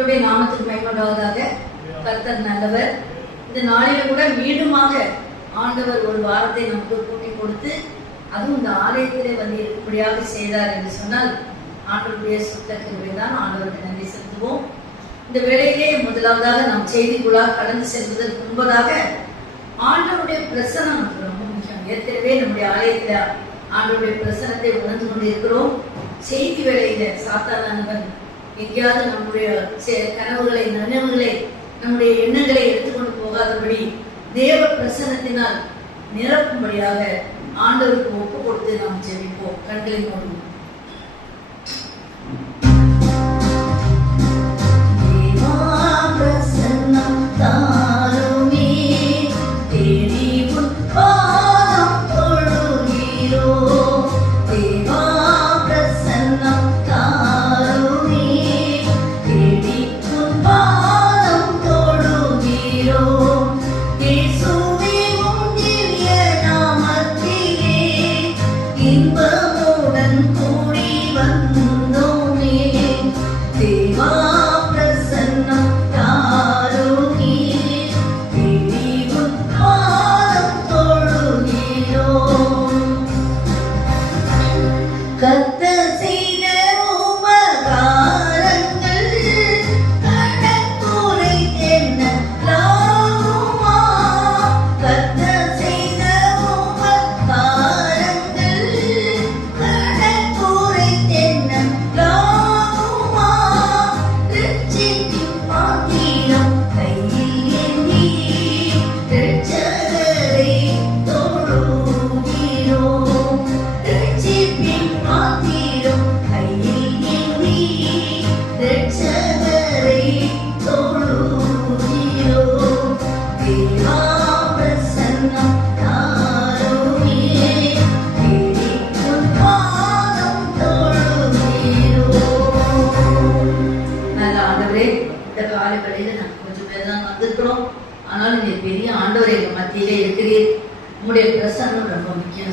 கர்த்தருடைய நாமத்துக்கு மகிமையுண்டாவதாக. கர்த்தர் நல்லவர். இந்த நாளில கூட மீண்டுமாக ஆண்டவர் ஒரு வாரத்தை நமக்கு கூட்டி கொடுத்து அதுவும் இந்த ஆலயத்திலே வந்து இருக்கும்படியாக செய்தார் என்று சொன்னால் ஆண்டவருடைய சுத்த கிருபைதான். ஆண்டவருக்கு நன்றி செலுத்துவோம். இந்த வேளையிலே முதலாவதாக நாம் செய்திக்குள்ளாக கடந்து செல்வதற்கு முன்பதாக ஆண்டவருடைய பிரசனம் நமக்கு ரொம்ப முக்கியம். ஏற்கனவே நம்முடைய ஆலயத்துல ஆண்டவருடைய பிரசனத்தை உணர்ந்து கொண்டிருக்கிறோம். செய்தி வேளையில சாத்தானவன் எங்கேயாவது நம்முடைய கனவுகளை, நனவுகளை, நம்முடைய எண்ணங்களை எடுத்துக்கொண்டு போகாதபடி தேவ பிரசனத்தினால் நிரப்பும்படியாக ஆண்டவருக்கு ஒப்பு கொடுத்து நாம் ஜெபிப்போம். கண்களை மூடுவோம்.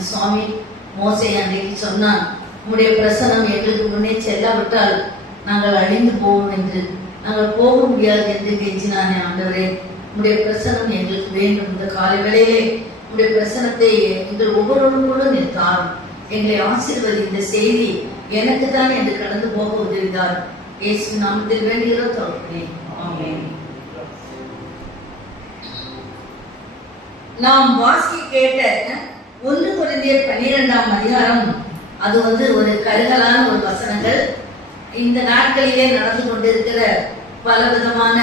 சுவாமி மோசே அன்றைக்கு சொன்னான், உம்முடைய பிரசனம் எங்களுக்கு முன்னே செல்லாவிட்டால் நாங்கள் அழிந்து போவோம் என்று, நாங்கள் போக முடியாது என்று கெஞ்சினானே. ஆண்டவரே, உம்முடைய பிரசனம் எங்களுக்கு வேண்டும். இந்த காலை வேளையிலே உம்முடைய பிரசனத்தை எங்கள் ஒவ்வொருவருக்கும் நீர் தாரும். எங்களை ஆசீர்வதி. இந்த செய்தி எனக்கு தான் என்று கடந்து போக உதவிதார். இயேசு நாமத்தில் வேண்டுகிறோம் தகப்பனே. ஆமென். நாம் வாசி கேட்ட 1 கொரிந்தியர் 12ஆம் அதிகாரம், அது ஒரு கருகலான ஒரு வசனங்கள். இந்த நாட்களிலே நடந்து கொண்டிருக்கிற பல விதமான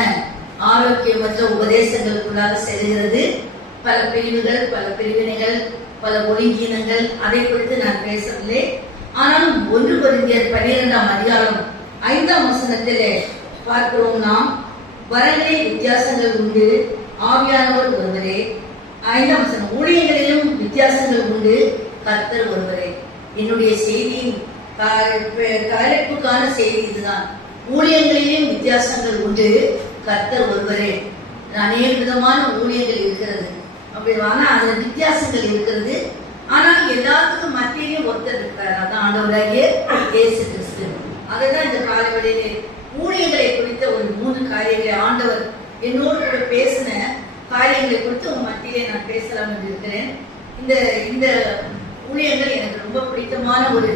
ஆரோக்கியமற்ற உபதேசங்களுக்குள்ளாக செல்கிறது. பல பிரிவுகள், பல பிரிவினைகள், பல ஒழுங்கீனங்கள், அதை குறித்து நான் பேசவில்லை. ஆனாலும் 1 கொரிந்தியர் 12ஆம் அதிகாரம் 5ஆம் வசனத்திலே பார்க்கிறோம். நாம் வரங்களில் வித்தியாசங்கள் உண்டு, ஆவியானவர் ஒருவரே. 5ஆம் வசனம், ஊழியங்களிலும் வித்தியாசங்கள் உண்டு, கர்த்தர் ஒருவரே. என்னுடைய செய்தியின் தலைப்புக்கான செய்தி இதுதான். ஊழியங்களிலும் வித்தியாசங்கள் உண்டு, கர்த்தர் ஒருவரே. அநேக விதமான ஊழியங்கள் இருக்கிறது. அப்படி ஆனா அதுல வித்தியாசங்கள் இருக்கிறது. ஆனால் எல்லாத்துக்கும் மத்தியிலும் ஒருத்தர் இருக்கிறார். அதான் ஆண்டவராகிய இயேசு கிறிஸ்து. அதைதான் இந்த காலைவெளியிலே ஊழியங்களை குறித்த ஒரு 3 காரியங்களை ஆண்டவர் என்னோடு பேசின காரியங்களை குறித்து உங்க மத்தியிலே நான் பேசலாம் என்று இருக்கிறேன். இந்த ஊழியங்கள் எனக்கு ரொம்ப பிடித்தமான ஒரு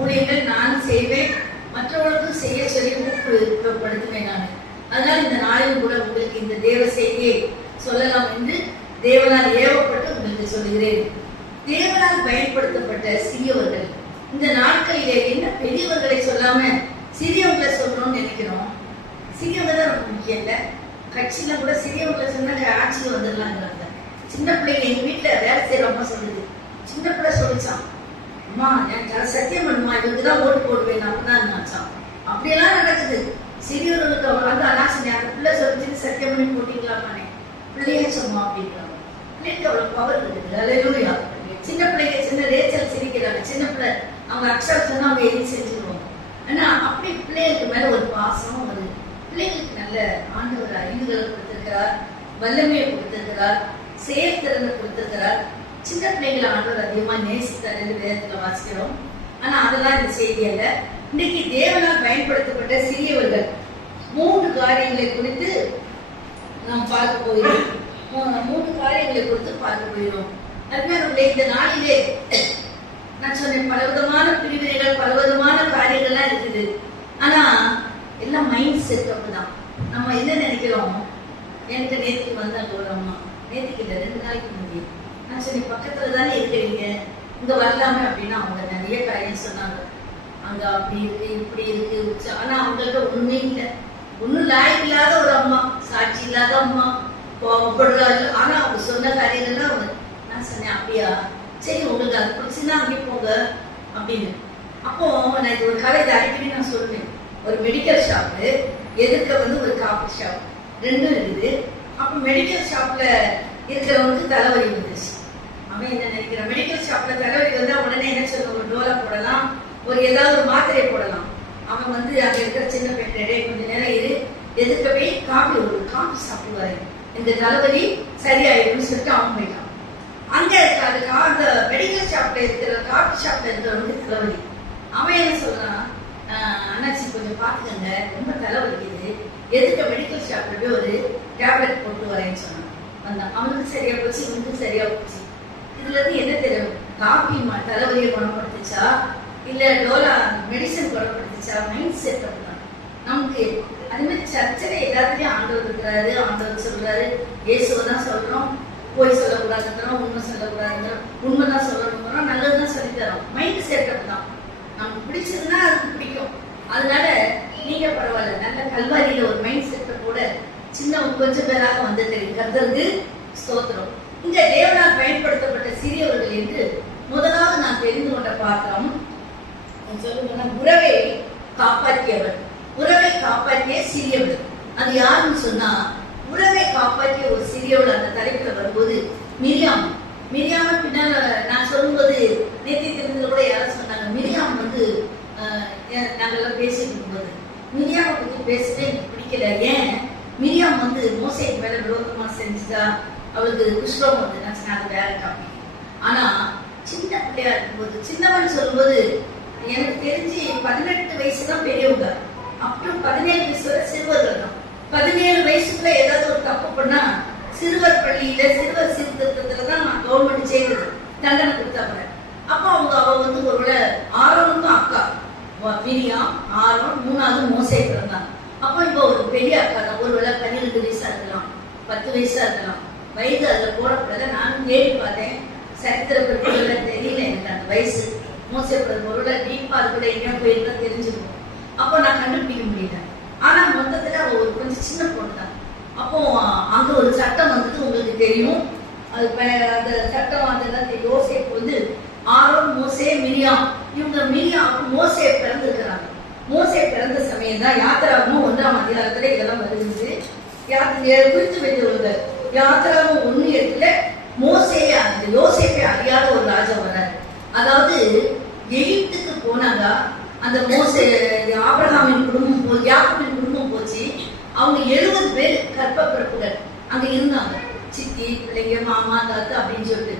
ஊழியங்கள். நானும் செய்வேன், மற்றவர்களுக்கும் செய்ய சொல்லி ஊக்கப்படுத்துவேன் நான். அதனால இந்த நாளிலும் கூட உங்களுக்கு இந்த தேவ செய்தியை சொல்லலாம் என்று தேவனால் ஏவப்பட்டு உங்களுக்கு சொல்லுகிறேன். தேவனால் பயன்படுத்தப்பட்ட சிறியவர்கள். இந்த நாட்களிலே என்ன பெரியவர்களை சொல்லாம சிறியவர்களை சொல்றோம்னு நினைக்கிறோம். சிறியவங்க தான் ரொம்ப முக்கியம். இல்லை கட்சியில கூட சிறியவங்களை சொன்னாங்க ஆட்சியில் வந்துடலாங்கிறாங்க. சின்ன பிள்ளைங்க எங்க வீட்டுல வேலை செய்யறவங்க சொல்லுது. சின்ன பிள்ளை சொல்லிச்சான், அம்மா எனக்கு சத்தியம் பண்ணுமா, இவருக்குதான் ஓட்டு போடுவேன் அப்படிதான் நினைச்சான். அப்படியெல்லாம் நடக்குது. சிறியவர்களுக்கு வந்து அலாசனை அந்த பிள்ளை சொல்லிச்சு சத்தியம் பண்ணி போட்டீங்களாமானே, பிள்ளைய சொன்னா அப்படிங்கிறாங்க. பிள்ளைக்கு அவ்வளவு பவர் இருக்குது. அல்லேலூயா. சின்ன பிள்ளைங்க சின்ன ரேச்சல் சிரிக்கிறாங்க. சின்ன பிள்ளை அவங்க அக்ஷரம் சொன்னா அவங்க எது செஞ்சிருவோம். ஆனா அப்படி பிள்ளைகளுக்கு மேல ஒரு பாசம், ஒரு பிள்ளைகளுக்கு நல்ல ஆண்டவர் அறிவுகளை கொடுத்திருக்கிறார், வல்லமையை கொடுத்திருக்கிறார், செயற்திறனை கொடுத்திருக்கிறார். சின்ன பிள்ளைகளை ஆண்டவர் அதிகமா நேசித்தார் என்று வேதத்துல வாசிக்கிறோம். ஆனா அதெல்லாம் இந்த செய்தி அல்ல. இன்னைக்கு தேவனால் பயன்படுத்தப்பட்ட சிறியவர்கள் 3 காரியங்களை குறித்து நாம் பார்க்க போகிறோம். 3 காரியங்களை குறித்து பார்க்க போகிறோம். அருமையானவர்களே, இந்த நாளிலே நான் சொன்னேன் பலவிதமான பிரிவினைகள், பலவிதமான காரியங்கள்லாம் இருக்குது. ஆனா எல்லாம் மைண்ட் செட்டப் தான். நம்ம என்ன நினைக்கிறோம்? எனக்கு நேற்றுக்கு வந்தாங்க ஒரு அம்மா, நேற்றுக்கு இல்லை 2 நாளைக்கு முன்னாடி. நான் சொன்னேன் பக்கத்துல தானே இருக்கிறீங்க, இங்க வரலாமே அப்படின்னா அவங்க நிறைய காரியம் சொன்னாங்க. அங்க அப்படி இருக்கு, இப்படி இருக்கு. ஆனா அவங்கள்ட்ட ஒண்ணுமே இல்லை. ஒன்னும் லாய்க்கு இல்லாத ஒரு அம்மா, சாட்சி இல்லாத அம்மா, கோபப்படுறாரு. ஆனா அவங்க சொன்ன காரியங்கள்லாம் அவங்க. நான் சொன்னேன் அப்படியா, சரி உங்களுக்கு அது பிடிச்சுன்னா அப்படி போங்க அப்படின்னு. அப்போ நான் இது ஒரு கதை அடிக்கடி நான் சொல்லுவேன். ஒரு மெடிக்கல் ஷாப்பு எதிர்க்க ஒரு காஃபி ஷாப், 2 இருக்குது. அப்ப மெடிக்கல் ஷாப்ல இருக்கிறவனுக்கு தலைவலி வந்துச்சு. அவன் என்ன நினைக்கிறான், மெடிக்கல் ஷாப்ல தலைவலி வந்தா உடனே என்ன சொல்லுவோம், ஒரு டோலா போடலாம், ஒரு ஏதாவது ஒரு மாத்திரையை போடலாம். அவன் அங்க இருக்கிற சின்ன பெற்றே கொஞ்ச நேரம் இரு, எதுக்க போய் ஒரு காஃபி சாப்பிடுவாரு, இந்த தலைவலி சரியாயிடும்னு சொல்லிட்டு அவன் போயிட்டான். அங்க அந்த மெடிக்கல் ஷாப்ல இருக்கிற காஃபி ஷாப்ல இருக்கிறவனுக்கு தலைவலி. அவன் என்ன சொல்றான், அண்ணாச்சி கொஞ்சம் பாத்துக்கங்க, ரொம்ப தலைவலிக்குது, எதுக்க மெடிக்கல் ஷாப்ல போய் ஒரு டேப்லெட் போட்டு வரேன்னு சொன்னான். வந்தான், அவனுக்கு சரியா போச்சு, இவனுக்கு சரியா போச்சு. இதுல இருந்து என்ன தெரியும், காஃபி தலைவலியை குணப்படுத்துச்சா இல்ல டோலா மெடிசன் குணப்படுத்துச்சா? மைண்ட் செட் தான் நமக்கு. அது மாதிரி சர்ச்சை எல்லாத்துலயும் ஆண்டவர் இருக்கிறாரு, ஆண்டவர் சொல்றாரு, இயேசுவதான் சொல்றோம், போய் சொல்லக்கூடாதுங்கிறோம், உண்மை சொல்லக்கூடாதுங்கிறோம், உண்மைதான் சொல்லணுங்கிறோம், நல்லதுதான் சொல்லி தரோம். மைண்ட் செட்டப் தான். நமக்கு பிடிச்சதுன்னா அதுக்கு பிடிக்கும். அதனால நீங்க பரவாயில்ல, நல்ல கல்வாரியில ஒரு மைண்ட் செட்டப்போட சின்ன கொஞ்சம் பேராக வந்து தெரியும். கர்த்தருக்கு ஸ்தோத்திரம். இங்க தேவனால் பயன்படுத்தப்பட்ட சிறியவர்கள் என்று முதலாவது நான் தெரிந்து கொண்ட பாத்திரம் சொல்லுங்கன்னா, உறவை காப்பாற்றியவர், உறவை காப்பாற்றிய சிறியவர். அது யாருன்னு சொன்னா, உறவை காப்பாற்றிய ஒரு சிறியவள் அந்த தலைப்புல வரும்போது மிரியாம். மிரியாம பின்னால நான் சொல்லும்போது நேற்று தெரிஞ்சது கூட யாரும் சொன்னாங்க, மிரியாம் நாங்கெல்லாம் பேசிட்டு இருக்கும்போது மிரியாம பத்தி பேசிட்டு எனக்கு பிடிக்கல. ஏன், மிரியாம் மோசேக்கு மேல விரோதமா செஞ்சுட்டா, அவளுக்கு குஷ்டம் அது வேற காப்பி. ஆனா சின்ன பிள்ளையா இருக்கும்போது, சின்னவன் சொல்லும்போது எனக்கு தெரிஞ்சு 18 வயசுதான் பெரியவங்க, அப்புறம் 17 வயசு வரை சிறுவர்கள் தான். 17 வயசுக்குள்ள ஏதாவது ஒரு தப்பு பண்ணா சிறுவர் பள்ளியில சிறுவர் சீர்திருத்தத்துலதான் கவர்மெண்ட் செய்தது, தண்டனை கொடுத்தாங்க. அப்ப அவ ஒருவேளை ஆரோனுக்கும் அக்கா மிரியாம், ஆரோன், 3வது மோசே பிறந்தாங்க. அப்ப இப்ப ஒரு பெரிய அக்கா தான், ஒருவேளை 12 வயசா இருக்கலாம், 10 வயசா இருக்கலாம். வயது அதுல போடக்கூடாது. நானும் தேடி பார்த்தேன், சரித்திர பிறகுல தெரியல எனக்கு அந்த வயசு. மோசே பொருளை டீப்பா கூட எங்கேயும் போயிருந்தா தெரிஞ்சிருக்கும். அப்போ நான் கண்டுபிடிக்க முடியல. ஆனா மொத்தத்துல அவ ஒரு கொஞ்சம் சின்ன பொண்ணு தான். அப்போ அங்க ஒரு சட்டம் உங்களுக்கு தெரியும். அது அந்த சட்டம் யோசேப்பு ஆரோன், மோசே, மிரியாம், இவங்க மிரியாம் மோசே பிறந்திருக்கிறாங்க. மோசே பிறந்த சமயம் தான் யாத்திராகமும் 1ஆம் அதிகாரத்துல இதெல்லாம் வருது. குறித்து வைத்தவர்கள் யாத்திராவும் 1:8 மோசேயா யோசேப்பை அறியாத ஒரு ராஜா வர்றாரு. அதாவது எகிப்துக்கு போனாங்க. அந்த மோசே ஆபிரகாமின் குடும்பம் யாக்கோபின் குடும்பம் போச்சு. அவங்க 70 பேர் கற்ப பிறப்புகள் அங்க இருந்தாங்க, சித்தி பிள்ளைங்க, மாமா, தாத்தா அப்படின்னு சொல்லிட்டு.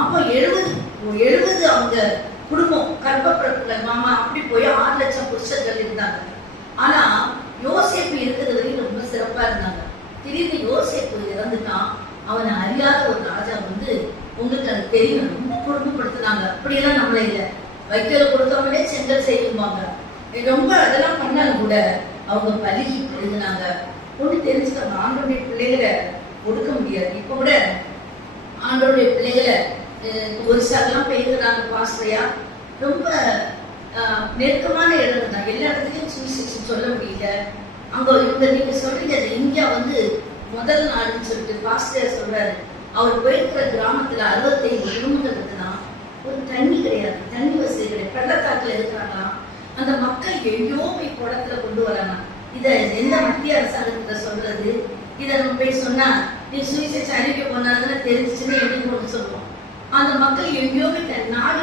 அப்போ 70 அவங்க குடும்பம் கற்ப பிறப்புகள், மாமா அப்படி போய் 6 லட்சம் புருஷர்கள் இருந்தாங்க. ஆனா யோசேப்பு இருக்கிறது வரைக்கும் ரொம்ப சிறப்பா இருந்தாங்க. திடீர்னு யோசேப்பு இறந்துட்டான். அவனை அறியாத ஒரு ராஜா உங்களுக்கு அது தெரியும், ரொம்ப குடும்பப்படுத்தினாங்க. அப்படியெல்லாம் நம்மள இல்ல, வைக்கல கொடுக்காமலே செங்கல் செய்யுவாங்க. ரொம்ப அதெல்லாம் பண்ணாலும் கூட அவங்க பழகி எழுதினாங்க. ஒண்ணு தெரிஞ்சுக்காங்க, ஆண்டோடைய பிள்ளைகளை கொடுக்க முடியாது. இப்ப கூட ஆண்டோடைய பிள்ளைகளை ஒரு சார்லாம் பெய்யுறாங்க பாஸ்டையா, ரொம்ப நெருக்கமான இடம் தான். எல்லா இடத்துலயும் சுவிசேஷம் சொல்ல முடியல. அங்க நீங்க சொல்றீங்க இந்தியா முதல் நாடுன்னு சொல்லிட்டு பாஸ்டர் சொல்றாரு. அவர் போயிருக்கிற கிராமத்துல 65 குடும்பங்கள் இருக்குன்னா ஒரு தண்ணி கிடையாது, தண்ணி வசதி கிடையாது, பள்ளத்தாக்குல இருக்கிறாங்களாம். அந்த மக்கள் எங்கேயோ போய் குளத்துல கொண்டு வராங்க. இத எந்த மத்திய அரசாங்கத்துல சொல்றது? இத நம்ம போய் சொன்னா நீ சுவிசேஷம் அறிவிக்க போனாங்கன்னு தெரிஞ்சிச்சுன்னு எழுதி சொல்லுவோம். அந்த மக்கள் எங்கேயோ போய் நாடு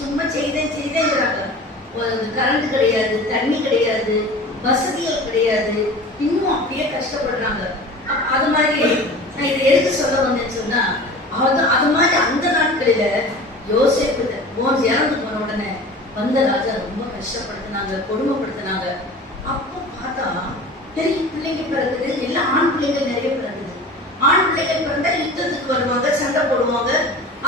சும்மா செய்தேங்கிறாங்க. கரண்ட் கிடையாது, தண்ணி கிடையாது, வசதிகள் கிடையாது, இன்னும் அப்படியே கஷ்டப்படுறாங்க. அது மாதிரி நான் இதை எதுக்கு சொல்ல வந்தேன்னு சொன்னா, அது மாதிரி அந்த நாட்களில யோசேப்பு இறந்து போன உடனே வந்த ராஜா ரொம்ப கஷ்டப்படுத்தினாங்க, கொடுமைப்படுத்தினாங்க. அப்போ பார்த்தா பெரிய பிள்ளைங்க பிறகுது, எல்லாம் ஆண் பிள்ளைகள் நிறைய பிறகுது. ஆண் பிள்ளைகள் பிறந்தா யுத்தத்துக்கு வருவாங்க, சண்டை போடுவாங்க.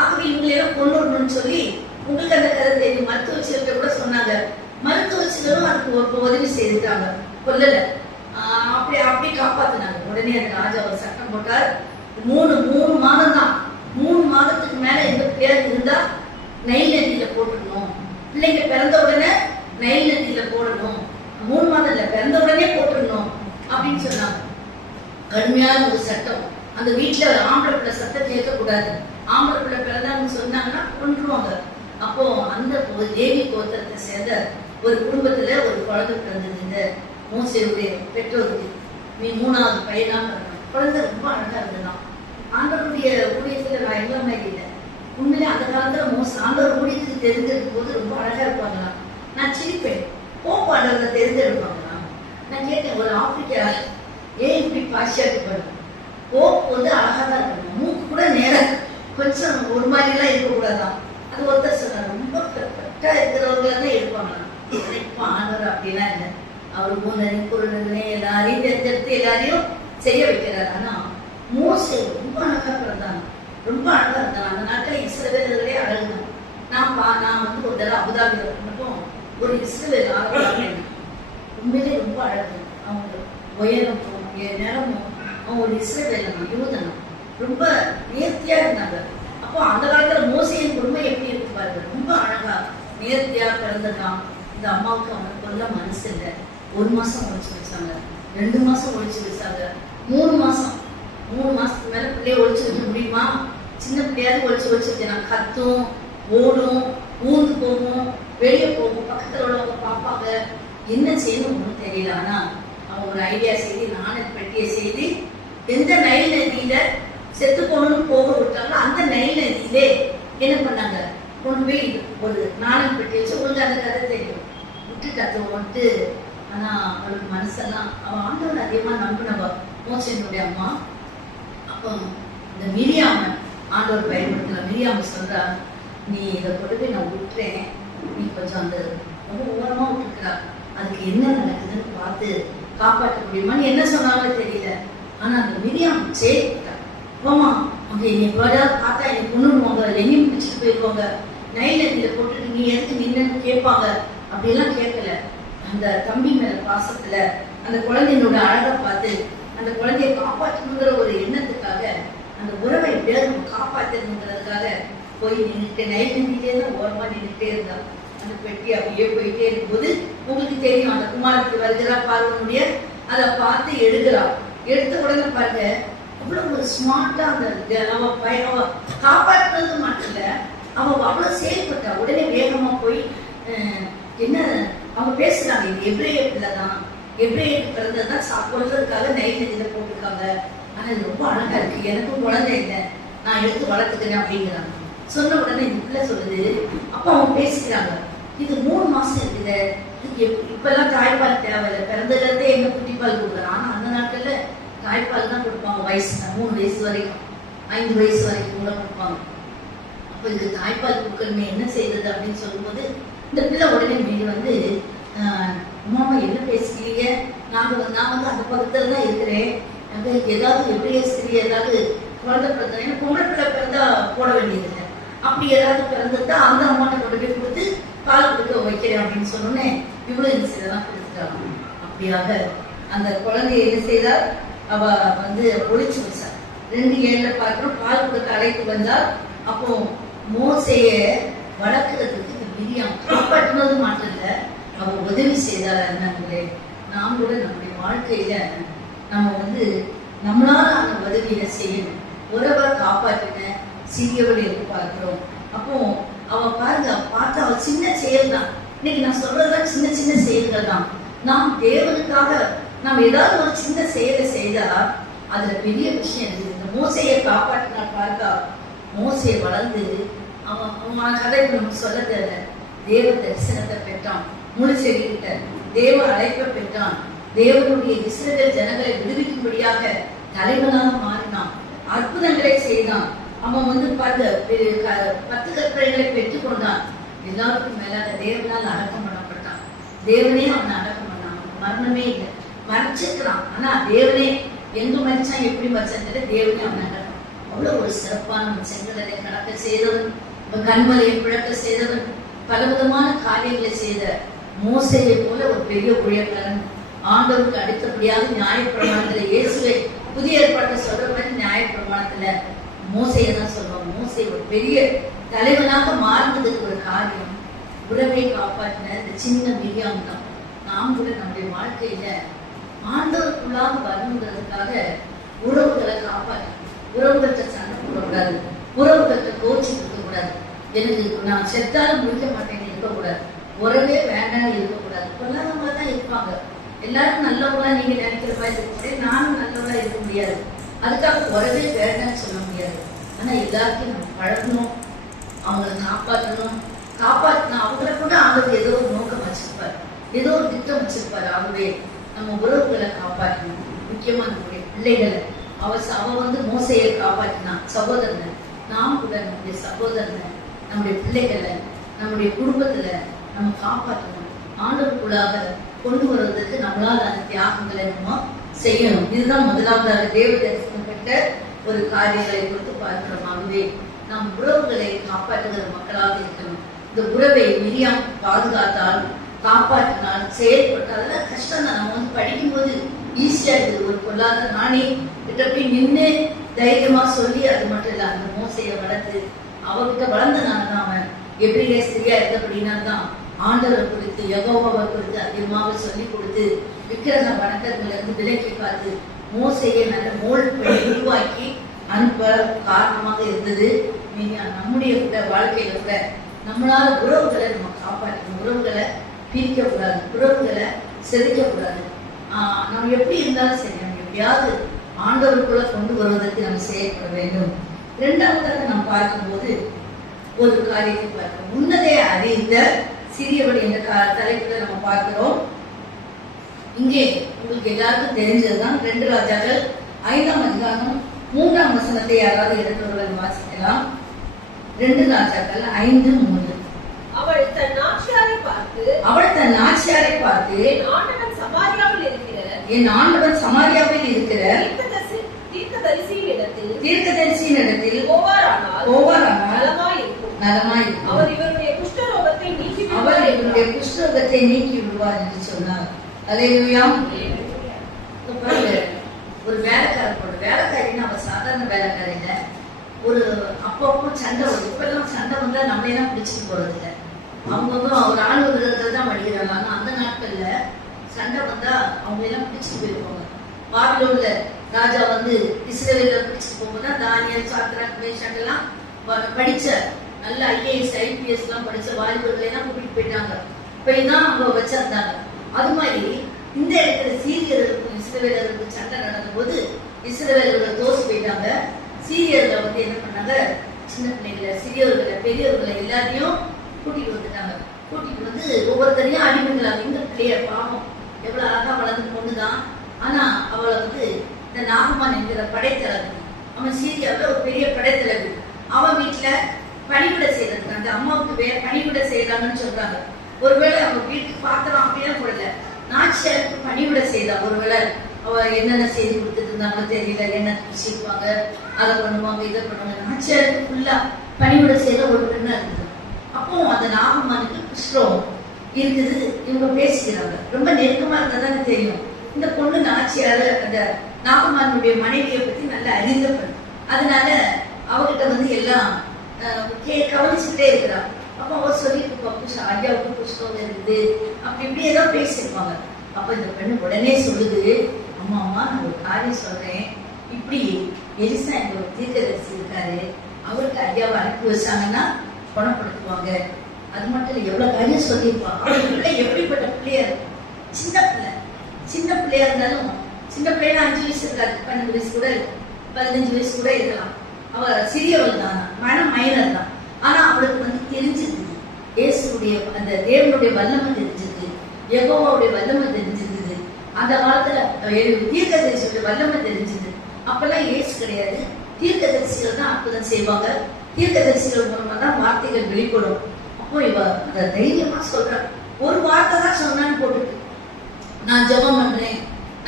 ஆகவே இவங்களெல்லாம் கொண்டு வரணும்னு சொல்லி உங்களுக்கு அந்த கருத்தை மருத்துவச்சிகிட்ட கூட சொன்னாங்க. மருத்துவச்சிகளும் அதுக்கு உதவி செய்துட்டாங்க, கொல்லல. அப்படி அப்படி காப்பாத்தினாங்க. உடனே அந்த ராஜா ஒரு சட்டம் போட்டார். மூணு மாதம் தான், 3 மாதத்துக்கு மேல எந்த பிள்ளையார் இருந்தா நைல் நதியில போட்டுடணும். பிள்ளைங்க பிறந்த உடனே நைல் நதியில போடணும். 3 மாதம் இல்ல, பிறந்த உடனே போட்டுடணும் அப்படின்னு சொன்னாங்க. கடுமையான ஒரு சட்டம். அந்த வீட்டுல ஒரு ஆம்பளை பிள்ளை சத்தம் கேட்கக்கூடாது. ஆம்பளை பிள்ளை பிறந்தாங்கன்னு சொன்னாங்கன்னா கொன்றுவாங்க. அப்போ அந்த தேவி கோத்திரத்தை சேர்ந்த ஒரு குடும்பத்துல ஒரு குழந்தை பிறந்தது. இந்த மோசேயுடைய பெற்றோருக்கு 3வது பையனா பிறந்தான். குழந்தை ரொம்ப அழகா இருந்ததான். ஆண்டவருடைய ஊழியத்துல நான் எங்க மாதிரி இல்லை. உண்மையிலே அந்த காலத்துல ஆண்டவர் ஊழியத்துக்கு தெரிஞ்செடுக்கும் போது ரொம்ப அழகா இருப்பாங்களாம். நான் சிரிப்பேன், போப் ஆண்டவரை தெரிஞ்செடுப்பாங்களாம். நான் கேட்டேன், ஒரு ஆப்பிரிக்கா ஏன் இப்படி பாசியாட்டுப்படும்? போப் வந்து அழகா தான் இருக்கணும், மூக்கு கூட நேரம் கொஞ்சம் ஒரு மாதிரி எல்லாம் இருக்கக்கூடாதான். அது ஒருத்தர் சொன்னார், ரொம்ப பெர்ஃபெக்டா இருக்கிறவங்கள தான் இருப்பாங்களாம். இப்போ ஆண்டவர் அப்படிலாம் இல்லை. அவர் மூணு பொருள்னே எல்லாரையும் தெரிஞ்செடுத்து எல்லாரையும் செய்ய வைக்கிறார். ஆனா மோசே ரொம்ப அழகா பிறந்தாங்க, ரொம்ப அழகா இருந்தாங்க. அந்த நாட்கள் இஸ்ரவேலர்களே அழகுதான். நான் வந்து ஒரு தடவை அபுதாபியில மட்டும் ஒரு இஸ்ரவேல் ஆரம்பிக்கிறேன். உண்மையிலே ரொம்ப அழகு. அவங்க உயரமும் நிறமும் அவங்க ஒரு இஸ்ரவேலனும் யூதனும் ரொம்ப நேர்த்தியா இருந்தாங்க. அப்போ அந்த காலத்துல மோசையின் குடும்பம் எப்படி இருக்கு பாருங்க, ரொம்ப அழகா நேர்த்தியா பிறந்ததான். இந்த அம்மாவுக்கு அவனுக்கு கொல்ல மனசு இல்லை. 1 மாசம் ஒழிச்சு வச்சாங்க, 2 மாசம் ஒழிச்சு வச்சாங்க, 3 மாசத்துக்கு மேல பிள்ளைய ஒழிச்சு வைக்க முடியுமா? சின்ன பிள்ளையாவது ஒழிச்சு வச்சிருக்கேன். கத்தும், ஓடும், ஊந்து போகும், வெளியே போகும், பக்கத்துல உள்ளவங்க பார்ப்பாங்க. என்ன செய்யணும் ஒன்றும் தெரியல. ஆனா அவங்க ஒரு ஐடியா செய்து, நாணல் பெட்டியை செய்து, எந்த நைல் நதியில செத்து போகணும்னு போக விட்டாங்களோ அந்த நைல் நதியிலே என்ன பண்ணாங்க, கொண்டு போய் ஒரு நாணல் பெட்டி வச்சு, உங்களுக்கு அந்த கதை தெரியும், விட்டுட்டு வந்துட்டு. ஆனா அவளுக்கு மனசெல்லாம், அவன் ஆண்டவன் அதிகமா நம்பினவ மோசனுடைய அம்மா. அப்போ இந்த மிரியாம ஆண்டவர் பயன்படுத்தல. மிரியாம சொல்றா, நீ இதை கொண்டு போய் நான் விட்டுறேன், நீ கொஞ்சம் அந்த ரொம்ப ஓரமா விட்டுருக்கிறா, அதுக்கு என்ன நடக்குதுன்னு பார்த்து காப்பாற்ற முடியுமான்னு என்ன சொன்னாலும் தெரியல. ஆனா அந்த மிரியாம் சேர்த்துட்டா, போமா அங்க என்னை பார்த்தா என்னை கொண்டுடுவாங்க, எங்கேயும் பிடிச்சிட்டு போயிடுவாங்க, நைல் நதியில போட்டுட்டு நீ எதுக்கு நின்னு கேட்பாங்க. அப்படியெல்லாம் கேட்கல. அந்த தம்பி மேல பாசத்துல அந்த குழந்தையோட அழகை பார்த்து அந்த குழந்தைய காப்பாற்றணுங்கிற ஒரு எண்ணத்துக்காக, அந்த உறவை எப்படியாவது நம்ம காப்பாற்றணுங்கிறதுக்காக போய் நின்றுட்டு நைல் நதியிலே தான் ஓரமா நின்றுட்டே இருந்தா. அந்த பெட்டி அப்படியே போயிட்டே இருக்கும்போது உங்களுக்கு தெரியும், அந்த குமாரத்துக்கு வருகிறா பார்வனுடைய அதை பார்த்து எடுக்கிறா. எடுத்த உடனே பாருங்க, அவ்வளவு ஒரு ஸ்மார்ட்டா அந்த அவ காப்பாற்றுறது மட்டும் இல்ல, அவ அவ்வளவு செயல்பட்டா. உடனே வேகமா போய் என்ன அவங்க பேசுறாங்க, இது எப்ரேய பிள்ளைதான், எப்ரேயருக்கு பிறந்ததுதான் கொள்றதுக்காக நைல் நதியில போட்டிருக்காங்க. ஆனா இது ரொம்ப அழகா இருக்கு, எனக்கும் குழந்தை இல்லை, நான் எடுத்து வளர்த்துக்கிறேன் அப்படிங்கிறாங்க. சொன்ன உடனே இந்த பிள்ளை சொல்லுது. அப்ப அவங்க பேசிக்கிறாங்க, இது 3 மாசம் இருக்குது, இதுக்கு இப்ப எல்லாம் தாய்ப்பால் தேவையில்லை, பிறந்ததுல இருந்தே என்ன குட்டிப்பால் கொடுக்குறான். ஆனா அந்த நாட்கள்ல தாய்ப்பால் தான் கொடுப்பாங்க. வயசு 3 வயசு வரைக்கும், 5 வயசு வரைக்கும் கூட கொடுப்பாங்க. அப்ப இதுக்கு தாய்ப்பால் கொடுக்கணுமே, என்ன செய்யறது அப்படின்னு சொல்லும்போது இந்த பிள்ளை உடனே மீறி வந்து, மாமா என்ன பேசுகிறீங்க, நான் வந்து அந்த பக்கத்துல தான் இருக்கிறேன், எனக்கு ஏதாவது எப்படியே ஸ்திரீ ஏதாவது குழந்தை பிறந்தா, ஏன்னா பொம்பளை பிள்ளை பிறந்தா போட வேண்டியதில்லை, அப்படி ஏதாவது பிறந்தா அந்த அம்மாட்ட கொண்டு போய் கொடுத்து பால் கொடுக்க வைக்கிறேன் அப்படின்னு சொன்னோன்னே இவ்வளவு என்ன செய்யலாம் கொடுத்துட்டாங்க. அப்படியாக அந்த குழந்தைய என்ன செய்தால், அவ வந்து ஒழிச்சு வச்சார். 2:7 பார்க்கிறோம், பால் கொடுக்க அழைத்து வந்தால். அப்போ மோசைய வளர்க்கறதுக்கு மிரியாம் காப்பாற்றினது மாற்றம் இல்லை, அவ உதவி செய்தாள். என்னங்களே, நாம் கூட நம்முடைய வாழ்க்கையில நம்ம வந்து நம்மளால அந்த உதவியில செய்யணும். உறவை காப்பாற்றின சிறியவள் என்று பார்க்கிறோம். அப்போ அவ பாருங்க, பார்த்து அவ சின்ன செயல் தான். இன்னைக்கு நான் சொல்றதுதான் சின்ன சின்ன செயல்கள் தான். நாம் தேவனுக்காக நாம் ஏதாவது ஒரு சின்ன செயலை செய்தா அதுல பெரிய விஷயம் இருக்குது. இந்த மோசையை காப்பாற்றினா பார்க்க, மோசையை வளர்ந்து அவன் கதை நமக்கு சொல்ல தேவை. தேவ தரிசனத்தை பெற்றான், முழு செடிக்கிட்ட தேவ அழைப்பை பெற்றான், தேவனுடைய இஸ்ரவேல் ஜனங்களை விடுவிக்கும்படியாக தலைவனாக மாறினான், அற்புதங்களை செய்தான். அவன் வந்து 10 கற்பனைகளை பெற்றுக் கொண்டான். எல்லாருக்கும் மேலாக தேவனால் அடக்கம் பண்ணப்பட்டான். தேவனே அவனை அடக்கம் பண்ணான், அவனுக்கு மரணமே இல்லை. மறைச்சிருக்கிறான். ஆனா தேவனே எங்க மறைச்சான், எப்படி மறைச்சான் தேவனே அவனை அவ்வளவு ஒரு சிறப்பான செங்கடலை கடக்க செய்தவன், கண்மலையை பிழக்க செய்தவன், பலவிதமான காரியங்களை செய்த மோசையை போல ஒரு பெரிய ஊழியக்காரன். ஆண்டவருக்கு அடுத்தபடியாக நியாயப்பிரமாணத்துல இயேசுவை புதிய ஏற்பாட்டை சொல்ற மாதிரி நியாயப்பிரமாணத்துல மோசையை தான் சொல்லுவாங்க. மோசை ஒரு பெரிய தலைவனாக மாறுனதுக்கு ஒரு காரியம் உறவை காப்பாற்றின இந்த சின்ன மிரியாம் தான். நாம் கூட நம்முடைய வாழ்க்கையில ஆண்டவருக்குள்ளாக வரணுங்கிறதுக்காக உறவுகளை காப்பாற்றணும். உறவுகள்கிட்ட சண்டை போடக்கூடாது, உறவுகள்கிட்ட கோச்சிட்டு இருக்கக்கூடாது. எனக்கு நான் செத்தாலும் முடிக்க மாட்டேன்னு இருக்கக்கூடாது, உறவே வேண்டாம்னு இருக்கக்கூடாது. பொல்லாதவங்க தான் இருப்பாங்க. எல்லாரும் நல்லவங்களா நீங்க நினைக்கிற மாதிரி இருக்க முடியாது, நானும் நல்லவங்களா இருக்க முடியாது. அதுக்காக உறவே வேண்டாம்னு சொல்ல முடியாது. ஆனா எல்லாத்தையும் நம்ம பழகணும், அவங்களை காப்பாற்றணும். காப்பாற்றினா அவங்களை கூட ஆண்டவர் ஏதோ ஒரு நோக்கம் வச்சிருப்பாரு, ஏதோ ஒரு திட்டம் வச்சிருப்பாரு. ஆகவே நம்ம உறவுகளை காப்பாற்றணும். முக்கியமா நம்முடைய பிள்ளைகளை அவ மோசையை காப்பாற்றினா சகோதரனை, நாம் கூட நம்முடைய சகோதரனை, நம்முடைய பிள்ளைகளை, நம்முடைய குடும்பத்துல நம்ம காப்பாற்றணும். ஆண்டவருக்குள்ளாக கொண்டு வருவதற்கு நம்மளால் அந்த தியாகங்களை நம்ம செய்யணும். இதுதான் முதலாவதாக தேவ தரிசனம் பெற்ற ஒரு காரியங்களை கொடுத்து பார்க்கிறோம். ஆகவே நாம் உறவுகளை காப்பாற்றுகிற மக்களாக இருக்கணும். இந்த உறவை மிரியாம் பாதுகாத்தால், காப்பாற்றினால், செயல்பட்டால் அதெல்லாம் கஷ்டம் தான். நம்ம படிக்கும்போது ஈஸியா இருக்குது. ஒரு பொல்லாத நானே கிட்ட போய் நின்று தைரியமா சொல்லி, அது மட்டும் இல்ல அந்த மோசையை வளர்த்து அவகிட்ட வளர்ந்தனால்தான் அவன் எப்படியே சரியா இருந்தபடினா தான் ஆண்டவர் குறித்து யெகோவாவை குறித்து அதிகமாக சொல்லி கொடுத்து விக்கிரக வணக்கத்துல இருந்து விலக்கி பார்த்து மோசையை நல்ல மோல்ட் பண்ணி உருவாக்கி அனுப்ப காரணமாக இருந்தது. நீங்க நம்முடைய கூட வாழ்க்கையில கூட நம்மளால உறவுகளை நம்ம காப்பாற்றணும். உறவுகளை பிரிக்க கூடாது, உறவுகளை செதுக்க கூடாது. நம்ம எப்படி இருந்தாலும் சரி, நம்ம எப்படியாவது ஆண்டவருக்குள்ள கொண்டு வருவதற்கு நம்ம செயல்பட வேண்டும். இரண்டாவதாக நம்ம பார்க்கும்போது ஒரு காரியத்தை பார்க்கிறோம். உன்னதே அறிந்த சிறியவள் என்ற தலைப்புல நம்ம பார்க்கிறோம். இங்கே உங்களுக்கு எல்லாருக்கும் தெரிஞ்சதுதான் 2 ராஜாக்கள் 5ஆம் அதிகாரம் 3ஆம் வசனத்தை யாராவது எடுத்தவர்கள் வாசிக்கலாம். 2 ராஜாக்கள் 5:3. அவள் தன் நாச்சியாரை பார்த்து என் ஆண்டவன் சமாரியாவில் இருக்கிற தீர்க்கதரிசியின் இடத்தில் போவாரானால் நலமாயிருக்கும். அவர் இவருடைய குஷ்டரோகத்தை நீக்கி விடுவார் என்று சொன்னார். அல்லேலூயா. ஒரு வேலைக்காரின்னு அவ சாதாரண வேலைக்காரி இல்ல. ஒரு அப்பப்போ சண்டை வரும். இப்பெல்லாம் சண்டை வந்தா நம்ம எல்லாம் பிடிச்சிட்டு போறது இல்லை. அவங்க ஒரு ஆணவ விரதத்துல தான் வடிக்கிறாங்க. ஆனா அந்த நாட்கள்ல சண்டை வந்தா அவங்க எல்லாம் பிடிச்சிட்டு போயிருப்பாங்க. பாபிலோன்ல ராஜா இஸ்ரவேல பிடிச்சிட்டு போகும்போது தானியேல், சாத்ராக், மேஷாக் எல்லாம் படிச்ச நல்ல IAS IPS எல்லாம் படிச்ச வாலிபர்களை எல்லாம் கூட்டிட்டு போயிட்டாங்க. இப்பதான் அவங்க வச்சிருந்தாங்க. அது மாதிரி இந்த இடத்துல சீரியர்களுக்கும் இஸ்ரவேலர்களுக்கும் சண்டை நடக்கும் போது இஸ்ரவேலர்கள் தோசு போயிட்டாங்க. சீரியர்கள் என்ன பண்ணாங்க, சின்ன பிள்ளைகளை, சிறியவர்களை, பெரியவர்களை எல்லாத்தையும் கூட்டிட்டு வந்துட்டாங்க. கூட்டிட்டு வந்து ஒவ்வொருத்தரையும் அடிமைகளாக. இந்த பிள்ளைய பாவம் எவ்வளவு அழகா வளர்ந்து பொண்ணுதான். ஆனா அவளை இந்த நாகமான் என்கிற படைத்தளபதி, அவன் சீரியாவில் ஒரு பெரிய படைத்தளபதி, அவன் வீட்டுல பணிவிட செய்யறது, அந்த அம்மாவுக்கு பணிவிட செய்யறாங்கன்னு சொல்றாங்க. ஒருவேளை அவங்க வீட்டுக்கு பாத்திரம் அப்படிலாம் போடல, நாச்சியாருக்கு பணிவிட செய்தா. ஒருவேளை அவ என்னென்ன செய்து கொடுத்துட்டு இருந்தாங்களோ தெரியல, என்ன பிடிச்சிருப்பாங்க, அதை பண்ணுவாங்க, இதை பண்ணுவாங்க. நாச்சியாருக்கு ஃபுல்லா பணிவிட செய்த ஒரு பெண்ணா இருக்குது. அப்போ அந்த நாகமானுக்கு குஷ்டம் இருக்குது. இவங்க பேசிக்கிறாங்க. ரொம்ப நெருக்கமா இருந்ததானே தெரியும். இந்த பொண்ணு நாச்சியாரு அந்த நாகமானுடைய மனைவியை பத்தி நல்லா அறிந்த பெண். அதனால அவகிட்ட எல்லாம் கவனிச்சுட்டே இருக்கிறான். அப்ப அவ சொல்லிட்டு ஐயாவுக்கு குஷ்டம் இருக்குது அப்படி இப்படி ஏதோ பேசியிருப்பாங்க. அப்ப இந்த பெண்ணு உடனே சொல்லுது, அம்மா நான் ஒரு காரியம் சொல்றேன், இப்படி எலிசா எங்க ஒரு தீர்க்கதரிசி இருக்காரு, அவருக்கு ஐயாவை அனுப்பி வச்சாங்கன்னா குணப்படுத்துவாங்க. அது மட்டும் இல்ல, எவ்வளவு காரியம் சொல்லியிருப்பாங்க. அவர்கிட்ட எப்படிப்பட்ட பிள்ளையா இருக்கும், சின்ன பிள்ளையா இருந்தாலும், சின்ன பிள்ளைனா 5 வயசு இருக்காது, 12 வயசு கூட 15 வயசு கூட இருக்கலாம். அவ சிறியவள் தான், மனம் மைனர் தான். ஆனா அவளுக்கு தெரிஞ்சிருக்குது இயேசுடைய அந்த தேவனுடைய வல்லமை தெரிஞ்சிருக்கு, யெகோவாவுடைய வல்லமை தெரிஞ்சிருக்குது. அந்த காலத்துல தீர்க்கதரிசியோட வல்லமை தெரிஞ்சது. அப்பெல்லாம் இயேசு கிடையாது, தீர்க்கதரிசிகள் தான் அற்புதம் செய்வாங்க. தீர்க்கதரிசிகள் மூலமா தான் வார்த்தைகள் வெளிப்படும். அப்போ இவ அந்த தைரியமா சொல்ற, ஒரு வார்த்தை தான் சொன்னான்னு போட்டுட்டு, நான் ஜெபம் பண்றேன்,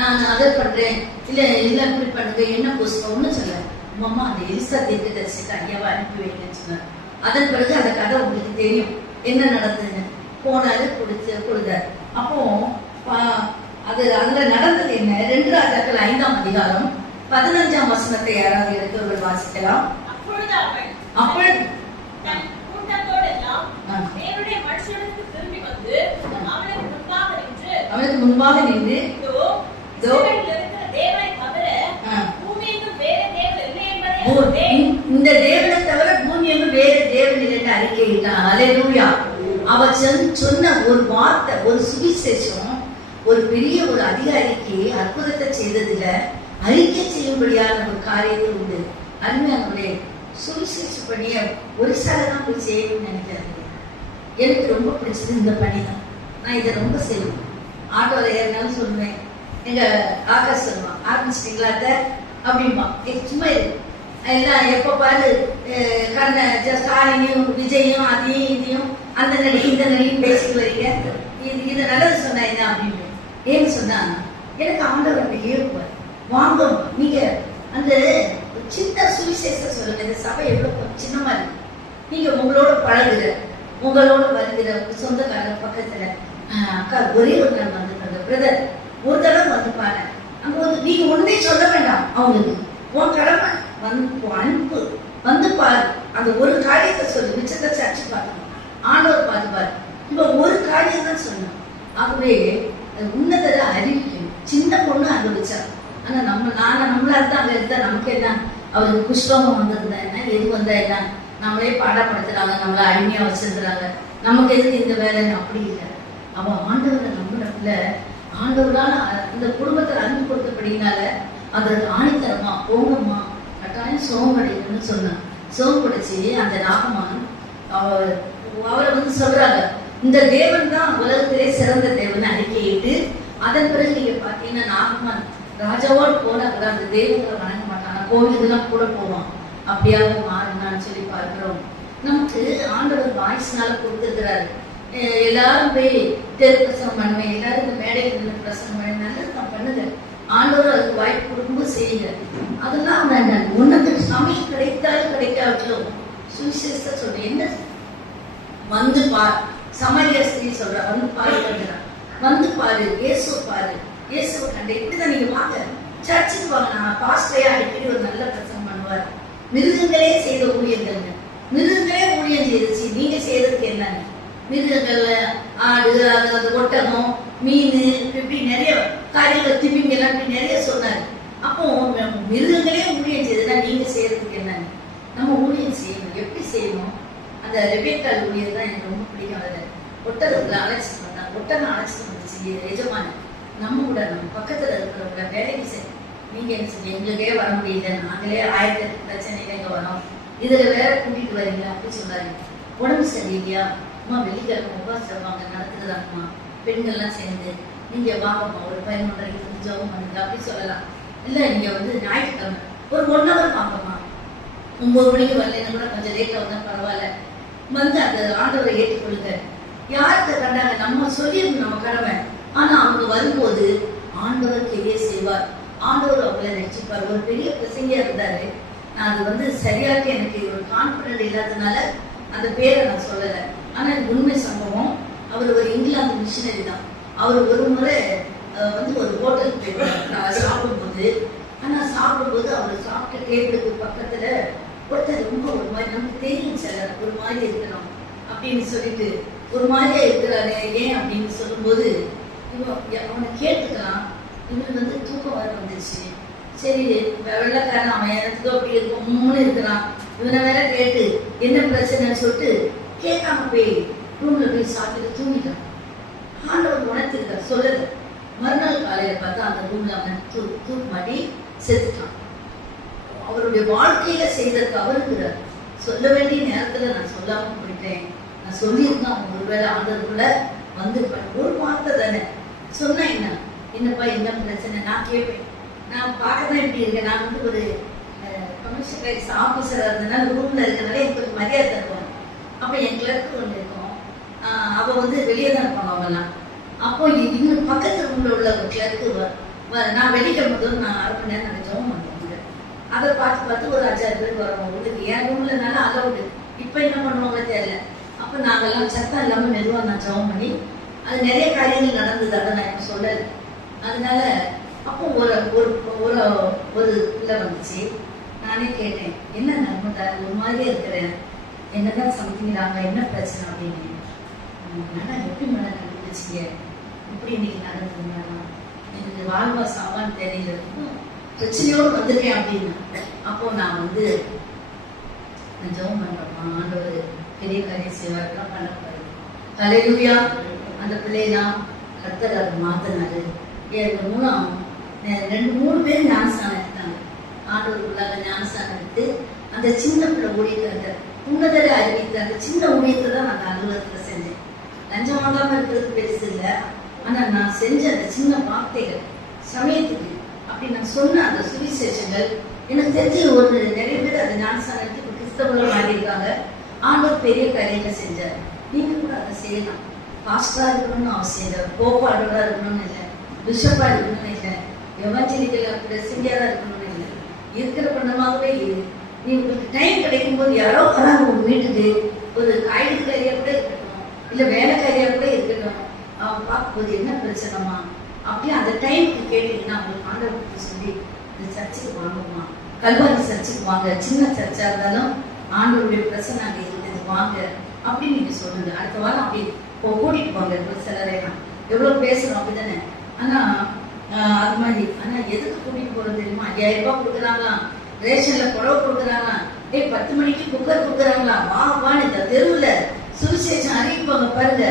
நான் அதை பண்றேன், இல்ல இல்ல இப்படி பண்ணுங்க, என்ன புஸ்தகம் ஒன்றும் சொல்ல. அம்மா அந்த எலிசா தீர்க்கதரிசிக்கு ஐயாவை அனுப்பி வைங்கன்னு சொன்னார். அதன் பிறகு அந்த கதை உங்களுக்கு தெரியும் என்ன நடந்ததுன்னு. போனாரு, கொடுத்தாரு. அப்போ அதுல நடந்தது என்ன? 2 ராஜாக்கள் 5ஆம் அதிகாரம் 15ஆம் வசனத்தை யாராவது எடுத்தவர்கள் வாசிக்கலாம். அப்பொழுது தன் கூட்டத்தோடெல்லாம் தேவனுடைய மனுஷனுக்கு திரும்பி வந்து அவனுக்கு முன்பாக நின்று இதோ இஸ்ரவேலில் இருக்கிற தேவனை தவிர பூமியெங்கும் வேற தேவன் இல்லை என்பதை இந்த தேவனை தவிர பூமியெங்கும் வேற தேவன் இல்லை என்று அறிக்கையிட்டான். அல்லேலூயா. அவர் சொன்ன ஒரு வார்த்தை, ஒரு சுவிசேஷம் ஒரு பெரிய ஒரு அதிகாரிக்கு அற்புதத்தை செய்ததுல அறிக்கை செய்யும்படியான ஒரு காரியங்கள் உண்டு. அருமையானவர்களே, சுவிசேஷ பணியை ஒரு சாலதான் போய் செய்யணும்னு நினைக்கிறாங்க. எனக்கு ரொம்ப பிடிச்சது இந்த பணி தான். நான் இதை ரொம்ப செய்வேன். ஆட்டோவில் ஏறினாலும் சொல்லுவேன், எங்க ஆகாஷ் சொல்லுவான், ஆரம்பிச்சிட்டீங்களாட்ட அப்படின்பா. சும்மா இருக்கு எல்லாம் எப்ப பாரு ஸ்டாலினையும் விஜயும் அதையும் இதையும் அந்த நடி இந்த நடியும் பேசிட்டு வரீங்க, இது நல்லது சொன்னா என்ன அப்படின்னு. ஏன்னு சொன்னா எனக்கு ஆண்டவர் அப்படி ஏறுவார். வாங்க நீங்க அந்த சின்ன சுவிசேஷம் சொல்லுங்க. இந்த சபை எவ்வளவு சின்னமா இருக்கு. நீங்க உங்களோட பழகுற, உங்களோட வருகிற சொந்தக்காரர் பக்கத்துல அக்கா ஒரே ஒரு நாள் வந்துருக்காங்க பிரதர், ஒரு தடவை வந்து பாரு. அங்க வந்து நீங்க ஒண்ணே சொல்ல வேண்டாம், அவங்களுக்கு உன் கடமை வந்து அனுப்பு, வந்து பாரு. அந்த ஒரு காரியத்தை சொல்லு, மிச்சத்தை சர்ச்சு பார்க்கணும், ஆண்டவர் பார்த்துப்பாரு. இப்ப ஒரு காரியம் தான் சொன்னோம். ஆகவே உன்னதரை அறிவிக்கணும். சின்ன பொண்ணு அனுபவிச்சா. ஆனா நம்மளா இருந்தா அங்க இருந்தா நமக்கு என்ன, அவருக்கு குஷ்டமும் வந்திருந்தா என்ன, எது வந்தா என்ன, நம்மளே பாடப்படுத்துறாங்க, நம்மள அடிமையா வச்சிருக்கிறாங்க, நமக்கு எதுக்கு இந்த வேலைன்னு. அப்படி இல்லை. அவன் ஆண்டவரை நம்பினப்புல ஆண்டவரால் இந்த குடும்பத்துல அன்பு கொடுத்தபடினால அதற்கு ஆணித்தரமா போங்கம்மா கட்டாயம் சோகமடைன்னு சொன்னான். சோகமடைச்சு அந்த நாகமான் அவரை வந்து சொல்றாங்க, இந்த தேவன் தான் உலகத்திலே சிறந்த தேவன் அறிக்கையிட்டு, அதன் பிறகு நீங்க பாத்தீங்கன்னா நாகமான் ராஜாவோடு போனா கூட அந்த தேவங்களை வணங்க மாட்டாங்க, கோவிலுக்கெல்லாம் கூட போவான். அப்படியாவது மாறினான்னு சொல்லி பார்க்கிறோம். நமக்கு ஆண்டவர் வாய்ஸ்னால கொடுத்திருக்கிறாரு. எல்லாரும் போய் தெரு பிரசனம் பண்ணுவேன், எல்லாரும் இந்த மேடையில் இருந்து பிரசனம் பண்ணுவேன், நல்லது நான் பண்ணுங்க. ஆண்டவர் அதுக்கு வாய்ப்பு கொடுக்கும்போது செய்யுங்க. அதெல்லாம் வேண்டாம். உனக்கு சமயம் கிடைத்தாலும் கிடைக்காவிட்டாலும் சுவிசேஷத்தை சொல்றேன். என்ன வந்து பார், சமரிய ஸ்திரீ சொல்ற, வந்து பாரு, வந்து பாரு, இயேசுவை பாரு, இயேசுவை கண்டு. இப்படிதான் நீங்க வாங்க, சர்ச்சுக்கு வாங்க. நான் பாஸ்டரையா அடிக்கடி ஒரு நல்ல பிரசங்கம் பண்ணுவார். மிருகங்களே செய்த ஊழியர்கள், மிருகங்களே ஊழியம் செய்துச்சு, நீங்க செய்யறதுக்கு என்னன்னு. மிருகங்கள்ல ஆடு, அது அந்த ஒட்டகம், மீன், இப்படி நிறைய காரியங்கள், திமிங்க எல்லாம் இப்படி நிறைய சொன்னாரு. அப்போ மிருகங்களே ஊழியம் செய்ததுன்னா நீங்க செய்யறதுக்கு என்னன்னு. நம்ம ஊழியம் செய்யணும். எப்படி செய்யணும்? அந்த ரெபேக்கால் ஊழியர் தான் எனக்கு ரொம்ப பிடிக்கும். அதில் ஒட்டகத்துல அழைச்சிட்டு வந்தாங்க. ஒட்டகம் அழைச்சிட்டு வந்துச்சு எஜமான. நம்ம கூட நம்ம பக்கத்துல இருக்கிறவங்க வேலைக்கு செய்யணும். நீங்க என்ன செய்ய, எங்களுக்கே வர முடியல, நாங்களே 1008 பிரச்சனையில இங்க வரோம், இதுல வேற கூட்டிட்டு வரீங்களா அப்படி சொன்னாரு. உடம்பு சரியில்லையா அம்மா, வெள்ளிக்கிழமை உபாசம் நடத்துறதாங்கம்மா, பெண்கள்லாம் சேர்ந்து நீங்க வாங்கம்மா, ஒரு 11:30 ஜெபம் பண்ணுங்க அப்படி சொல்லலாம். இல்ல நீங்க வந்து ஞாயிற்றுக்கிழமை ஒரு 1 hour வாங்கம்மா, 9 மணிக்கு வரலன்னு கூட கொஞ்சம் லேட்டா வந்தா பரவாயில்ல, வந்து அந்த ஆண்டவரை ஏற்றுக்கொள்ளுங்க. யாருக்கு கண்டாங்க, நம்ம சொல்லிடணும் நம்ம கடமை. ஆனா அவங்க வரும்போது ஆண்டவர் பெரிய செய்வார், ஆண்டவர் அவங்களை நினைச்சுப்பார். ஒரு பெரிய பிரசங்கியா இருந்தாரு. நான் அது வந்து சரியாக எனக்கு ஒரு கான்பிடன்ட் இல்லாததுனால அந்த பேரை நான் சொல்லலை. ஆனா உண்மை சம்பவம். அவர் ஒரு இங்கிலாந்து மிஷினரி தான். அவர் ஒரு முறை வந்து ஒரு ஹோட்டலுக்கு போயிருக்காரு சாப்பிடும்போது. ஆனா சாப்பிடும்போது அவர் சாப்பிட்ட டேபிளுக்கு பக்கத்துல ஒருத்தர் ரொம்ப ஒரு மாதிரி, நமக்கு தெரியும் சார் ஒரு மாதிரி இருக்கிறோம் அப்படின்னு சொல்லிட்டு ஒரு மாதிரியா இருக்கிறாரு. ஏன் அப்படின்னு சொல்லும்போது அவனை கேட்டுக்கலாம். இவனுக்கு வந்து தூக்கம் வர வந்துருச்சு. சரி வெள்ளக்காரன் அவன் எனக்கு அப்படி இருக்கும் இருக்கிறான், இவனை வேற கேட்டு என்ன பிரச்சனைன்னு சொல்லிட்டு கேட்காம போய் ரூம்ல போய் சாப்பிட்டு தூங்கிட்டான். ஆண்டவர் உணர்த்திருக்கார், சொல்லல. மறுநாள் காலையில பார்த்தா அந்த ரூம்ல அவன் தூக்கு மாட்டி செத்துட்டான். அவருடைய வாழ்க்கையில செய்த தவறுகிறார். சொல்ல வேண்டிய நேரத்துல நான் சொல்லாம போயிட்டேன். நான் சொல்லியிருந்தேன், அவங்க ஒருவேளை ஆண்டவருக்குள்ள வந்திருப்பேன். ஒரு வார்த்தை தானே சொன்னா என்ன, என்னப்பா என்ன பிரச்சனை நான் கேட்பேன். நான் பார்க்கதான் எப்படி இருக்கேன். நான் வந்து ஒரு கமர்ஷியல் ரைட்ஸ் ஆஃபீஸராக இருந்ததுனால ரூம்ல இருக்கிறனால எனக்கு கொஞ்சம் மரியாதை தருவாங்க. அப்போ என் கிளர்க்கு ஒன்று இருக்கும், அவள் வந்து வெளியே தான் இருப்பாங்க அவங்கெல்லாம். அப்போ இன்னும் பக்கத்து ரூம்ல உள்ள ஒரு கிளர்க்கு நான் வெள்ளிக்கிழமை முதல் நான் 1/2 மணி நேரம் நாங்கள் ஜெபம் பண்ணுவோம். அதை பார்த்து ஒரு 5-6 பேர் வரோம். உங்களுக்கு என் ரூம்லனால அலவுடு. இப்போ என்ன பண்ணுவாங்க தெரியல. அப்போ நாங்கெல்லாம் சத்தம் இல்லாமல் மெதுவாக நான் ஜெபம் பண்ணி அது நிறைய காரியங்கள் நடந்தது. அதை நான் இப்போ சொல்லலை. அதனால அப்போ ஒரு ஒரு ஒரு இதில் வந்துச்சு. நானே கேட்டேன், என்ன நன்மை ஒரு மாதிரியே இருக்கிறேன், என்னதான் சமைக்கிறாங்க, என்ன பிரச்சனை அப்படின்னு. ஆனால் எப்படி மேடம் கண்டுபிடிச்சிங்க, இப்படி இன்னைக்கு நடந்ததுன்னா எனக்கு வாழ்வா சாவான்னு தெரியல, பிரச்சனையோடு வந்திருக்கேன் அப்படின்னு. அப்போ நான் வந்து நான் ஜெபம் பண்றேம்மா, ஆண்டவர் பெரிய காரியம் செய்வார்லாம் பண்ணக்கூடாது. ஹல்லேலூயா. அந்த பிள்ளைலாம் கர்த்தர் அதை மாத்தினாரு. எனக்கு மூலம் 2-3 பேர் ஞானஸ்தானம் எடுத்தாங்க. ஆண்டவருக்குள்ளாக ஞானஸ்தானம் எடுத்து அந்த சின்ன பிள்ளை ஊழியத்தை, அந்த உன்னதரை அறிவித்த அந்த சின்ன ஊழியத்தை தான் நான் அலுவலகத்தில் செஞ்சேன். லஞ்சம் வாங்காம இருக்கிறது பெருசு இல்லை. ஆனால் நான் செஞ்ச அந்த சின்ன வார்த்தைகள் சமயத்துக்கு அப்படி நான் சொன்ன அந்த சுவிசேஷங்கள் எனக்கு தெரிஞ்சு ஒரு நிறைய பேர் அந்த ஞானஸ்தானத்துக்கு கிறிஸ்தவர்கள் மாறி இருக்காங்க. ஆண்டவர் பெரிய காரியங்களை செஞ்சார். நீங்க கூட அதை செய்யலாம். பாஸ்டரா இருக்கணும்னு அவசியம் இல்லை, கோப்பாளராக இருக்கணும்னு இல்லை, பிஷப்பா இருக்கணும்னு இல்லை, எவாஞ்சலிக்கல் பிரசிண்டியாரா இருக்கணும்னு இல்லை. இருக்கிற பண்ணமாகவே இரு. நீ உங்களுக்கு டைம் கிடைக்கும் போது யாரோ வராங்க உங்க வீட்டுக்கு, ஒரு காய்கறியா கூட இருக்கட்டும், இல்லை வேலைக்காரியா கூட இருக்கட்டும், அவங்க பார்க்கும்போது என்ன பிரச்சனைமா அப்படியே அந்த டைமுக்கு கேட்டீங்கன்னா உங்களுக்கு ஆண்டவருக்கு சொல்லி இந்த சர்ச்சுக்கு வாங்குமா, கல்வாரி சர்ச்சுக்கு வாங்க, சின்ன சர்ச்சா இருந்தாலும் ஆண்டவருடைய பிரச்சனை அங்கே இருக்குது வாங்க அப்படின்னு நீங்க சொல்லுங்க. அடுத்த வாரம் அப்படி கூட்டிட்டு போங்க. சிலரையெல்லாம் எவ்வளவு பேசுறோம் அப்படிதானே. ஆனா அது மாதிரி ஆனா எதுக்கு கூட்டிட்டு போறது தெரியுமா? 5000 ரூபாய் கொடுக்குறாங்களா, ரேஷன்ல புடவை கொடுக்குறாங்களா, 10 மணிக்கு குக்கர் கொடுக்குறாங்களா, வான்னு இந்த தெருவுல சுவிசேஷம் அறிவிப்பாங்க பாருங்க.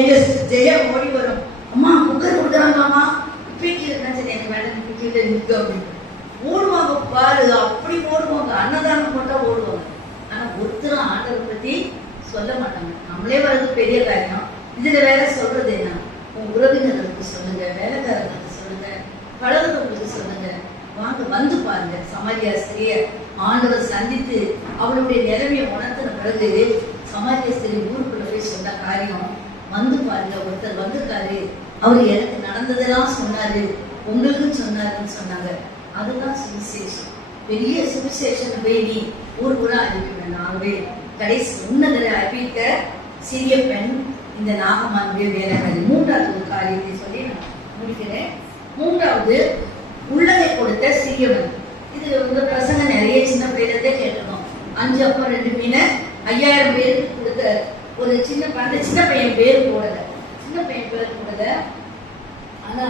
எங்க ஜெயா ஓடி வரும், அம்மா குக்கர் கொடுக்குறாங்களாமா, இப்படிக்கு சரி எனக்கு வேண்டாம் கீழே நிற்க அப்படின்னு ஓடுவாங்க பாரு. அப்படி ஓடுவாங்க, அன்னதானம் போட்டா ஓடுவாங்க. ஆனா ஒருத்தரும் ஆண்டவரை பத்தி சொல்ல மாட்டாங்க. நம்மளே வர்றது பெரிய காரியம், இதுல வேற சொல்றது என்ன? உன் உறவினர்களுக்கு சொல்லுங்க, வேலைக்காரர்களுக்கு சொல்லுங்க, பழகுறவங்களுக்கு சொல்லுங்க, வாங்க வந்து பாருங்க. சமாரியா ஸ்திரிய ஆண்டவர் சந்தித்து அவளுடைய நிலைமையை உணர்த்தின பிறகு சமாரியா ஸ்திரி ஊருக்குள்ள போய் சொன்ன காரியம், வந்து பாருங்க ஒருத்தர் வந்திருக்காரு, அவரு எனக்கு நடந்ததெல்லாம் சொன்னாரு, உங்களுக்கும் சொன்னாருன்னு சொன்னாங்க. அதுதான் சுவிசேஷம். பெரிய சுவிசேஷன் போய் நீ ஊர் கூட அறிவிக்க வேண்டாம். ஆகவே கடைசி உன்னதரை அறிவிக்க சிறிய பெண் இந்த நாகமானுடைய வேலைக்காரி. 3வது ஒரு காரியத்தை சொல்லி நான் முடிக்கிறேன். 3வது உள்ளதை கொடுத்த சிறியவன். இது உங்க பிரசங்க நிறைய சின்ன பிள்ளைகளே கேட்டிருக்கோம். 5 அப்பம் 2 மீனை 5000 பேருக்கு கொடுத்த ஒரு சின்ன பையன் பேர் போடல, சின்ன பையன் பேர் போடல. ஆனா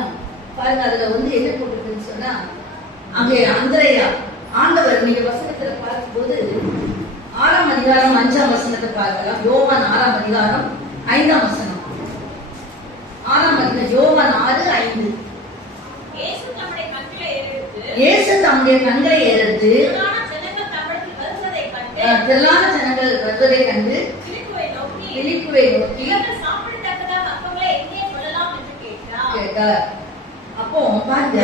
பாருங்க அதுல வந்து என்ன போட்டுருக்குன்னு சொன்னா, அங்கே அந்திரையா ஆண்டவர் நீங்க வசனத்துல பார்க்கும்போது 6ஆம் அதிகாரம் 5ஆம் வசனத்தை பார்க்கலாம். யோவான் 6ஆம் அதிகாரம் 5ஆம் வசனம். 6ஆம் அதிகாரம் யோவான் 6:5. இயேசு தம்முடைய கண்களை ஏறெடுத்து திரளான ஜனங்கள் வருவதை கண்டு பிலிப்புவை நோக்கி கேட்டார். அப்போ பாருங்க,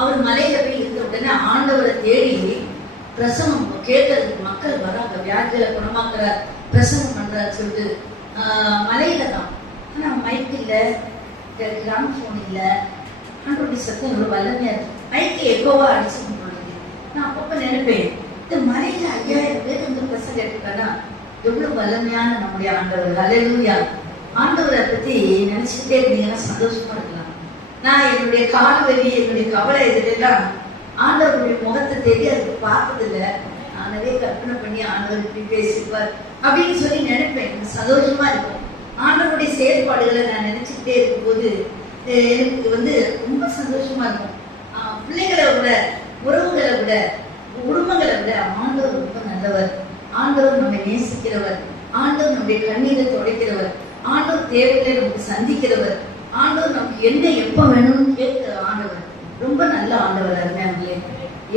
அவர் மலையில போய் இருந்த உடனே ஆண்டவரை தேடி பிரசவம் கேட்கறதுக்கு மக்கள் வராங்க. வியாதிகளை குணமாக்குற பிரசவம் பண்றாரு சொல்லிட்டு மலையில தான். ஆனா மைக் இல்ல, கிராமபோன் இல்ல, ஆண்டோடைய சத்தம் இவ்வளவு வல்லமையா இருக்கு. மைக்கு எக்கோவா அடிச்சு கொண்டு. நான் அப்பப்ப நினைப்பேன், இந்த மலையில 5000 பேர் வந்து பிரசவம் கேட்டுக்கானா எவ்வளவு வல்லமையான நம்முடைய ஆண்டவர். ஹல்லேலூயா. ஆண்டவரை பத்தி நினைச்சுக்கிட்டே இருந்தீங்கன்னா சந்தோஷமா இருக்கலாம். நான் என்னுடைய கால்வலி, என்னுடைய கவலை எதிரெல்லாம் ஆண்டவருடைய முகத்தை தேடி அதுக்கு பார்த்ததில்ல. நானவே கற்பனை பண்ணி ஆண்டவர் இப்படி பேசிப்பார் அப்படின்னு சொல்லி நினைப்பேன். எனக்கு சந்தோஷமா இருக்கும். ஆண்டவருடைய செயல்பாடுகளை நான் நினைச்சுக்கிட்டே இருக்கும்போது எனக்கு வந்து ரொம்ப சந்தோஷமா இருக்கும். பிள்ளைகளை விட, உறவுகளை விட, குடும்பங்களை விட ஆண்டவர் ரொம்ப நல்லவர். ஆண்டவர் நம்மை நேசிக்கிறவர். ஆண்டவர் நம்முடைய கண்ணீரை துடைக்கிறவர். ஆண்டவர் தேவைகளை நமக்கு சந்திக்கிறவர். ஆண்டவர் நமக்கு என்ன எப்ப வேணும்னு கேட்கிற ஆண்டவர். ரொம்ப நல்ல ஆண்டவர். அருமையானே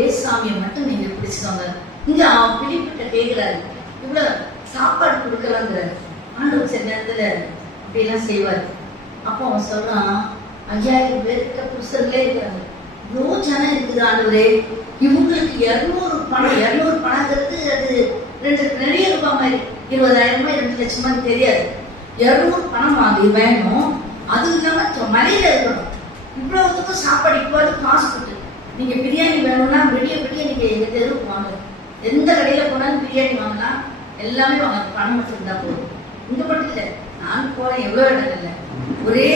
ஏசாமியை மட்டும் நீங்க பிடிச்சுக்கோங்க. இங்க பிலிப்பிட்ட கேட்கிறாரு, இவ்வளவு சாப்பாடு கொடுக்கலாங்கிறாரு. ஆண்டவர் சில நேரத்துல இப்படி எல்லாம் செய்வாரு. அப்போ அவன் சொல்றான், 5000 பேர்கிட்ட புருஷர்களே இருக்கிறாங்க, இவ்வளோ ஜனம் இருக்குது ஆண்டவரே, இவங்களுக்கு 200 பணங்கிறது அது நிறைய ரூபாய் மாதிரி, 20,000 2 லட்சம் தெரியாது. 200 பணம் வாங்கி வேணும். அது இல்லாம மலையில இருக்கணும். இவ்வளவுத்துக்கும் சாப்பாடு இப்போ காசு கொடுத்து நீங்க பிரியாணி வேணும்னா விடிய நீங்க எங்க தெருவுக்கு வாங்க. எந்த கடையில போனாலும் பிரியாணி வாங்கலாம், எல்லாமே வாங்க, பணம் மட்டும் இருந்தா போதும். இங்க மட்டும் இல்லை, நான் போறேன் எவ்வளவு இடம் இல்லை, ஒரே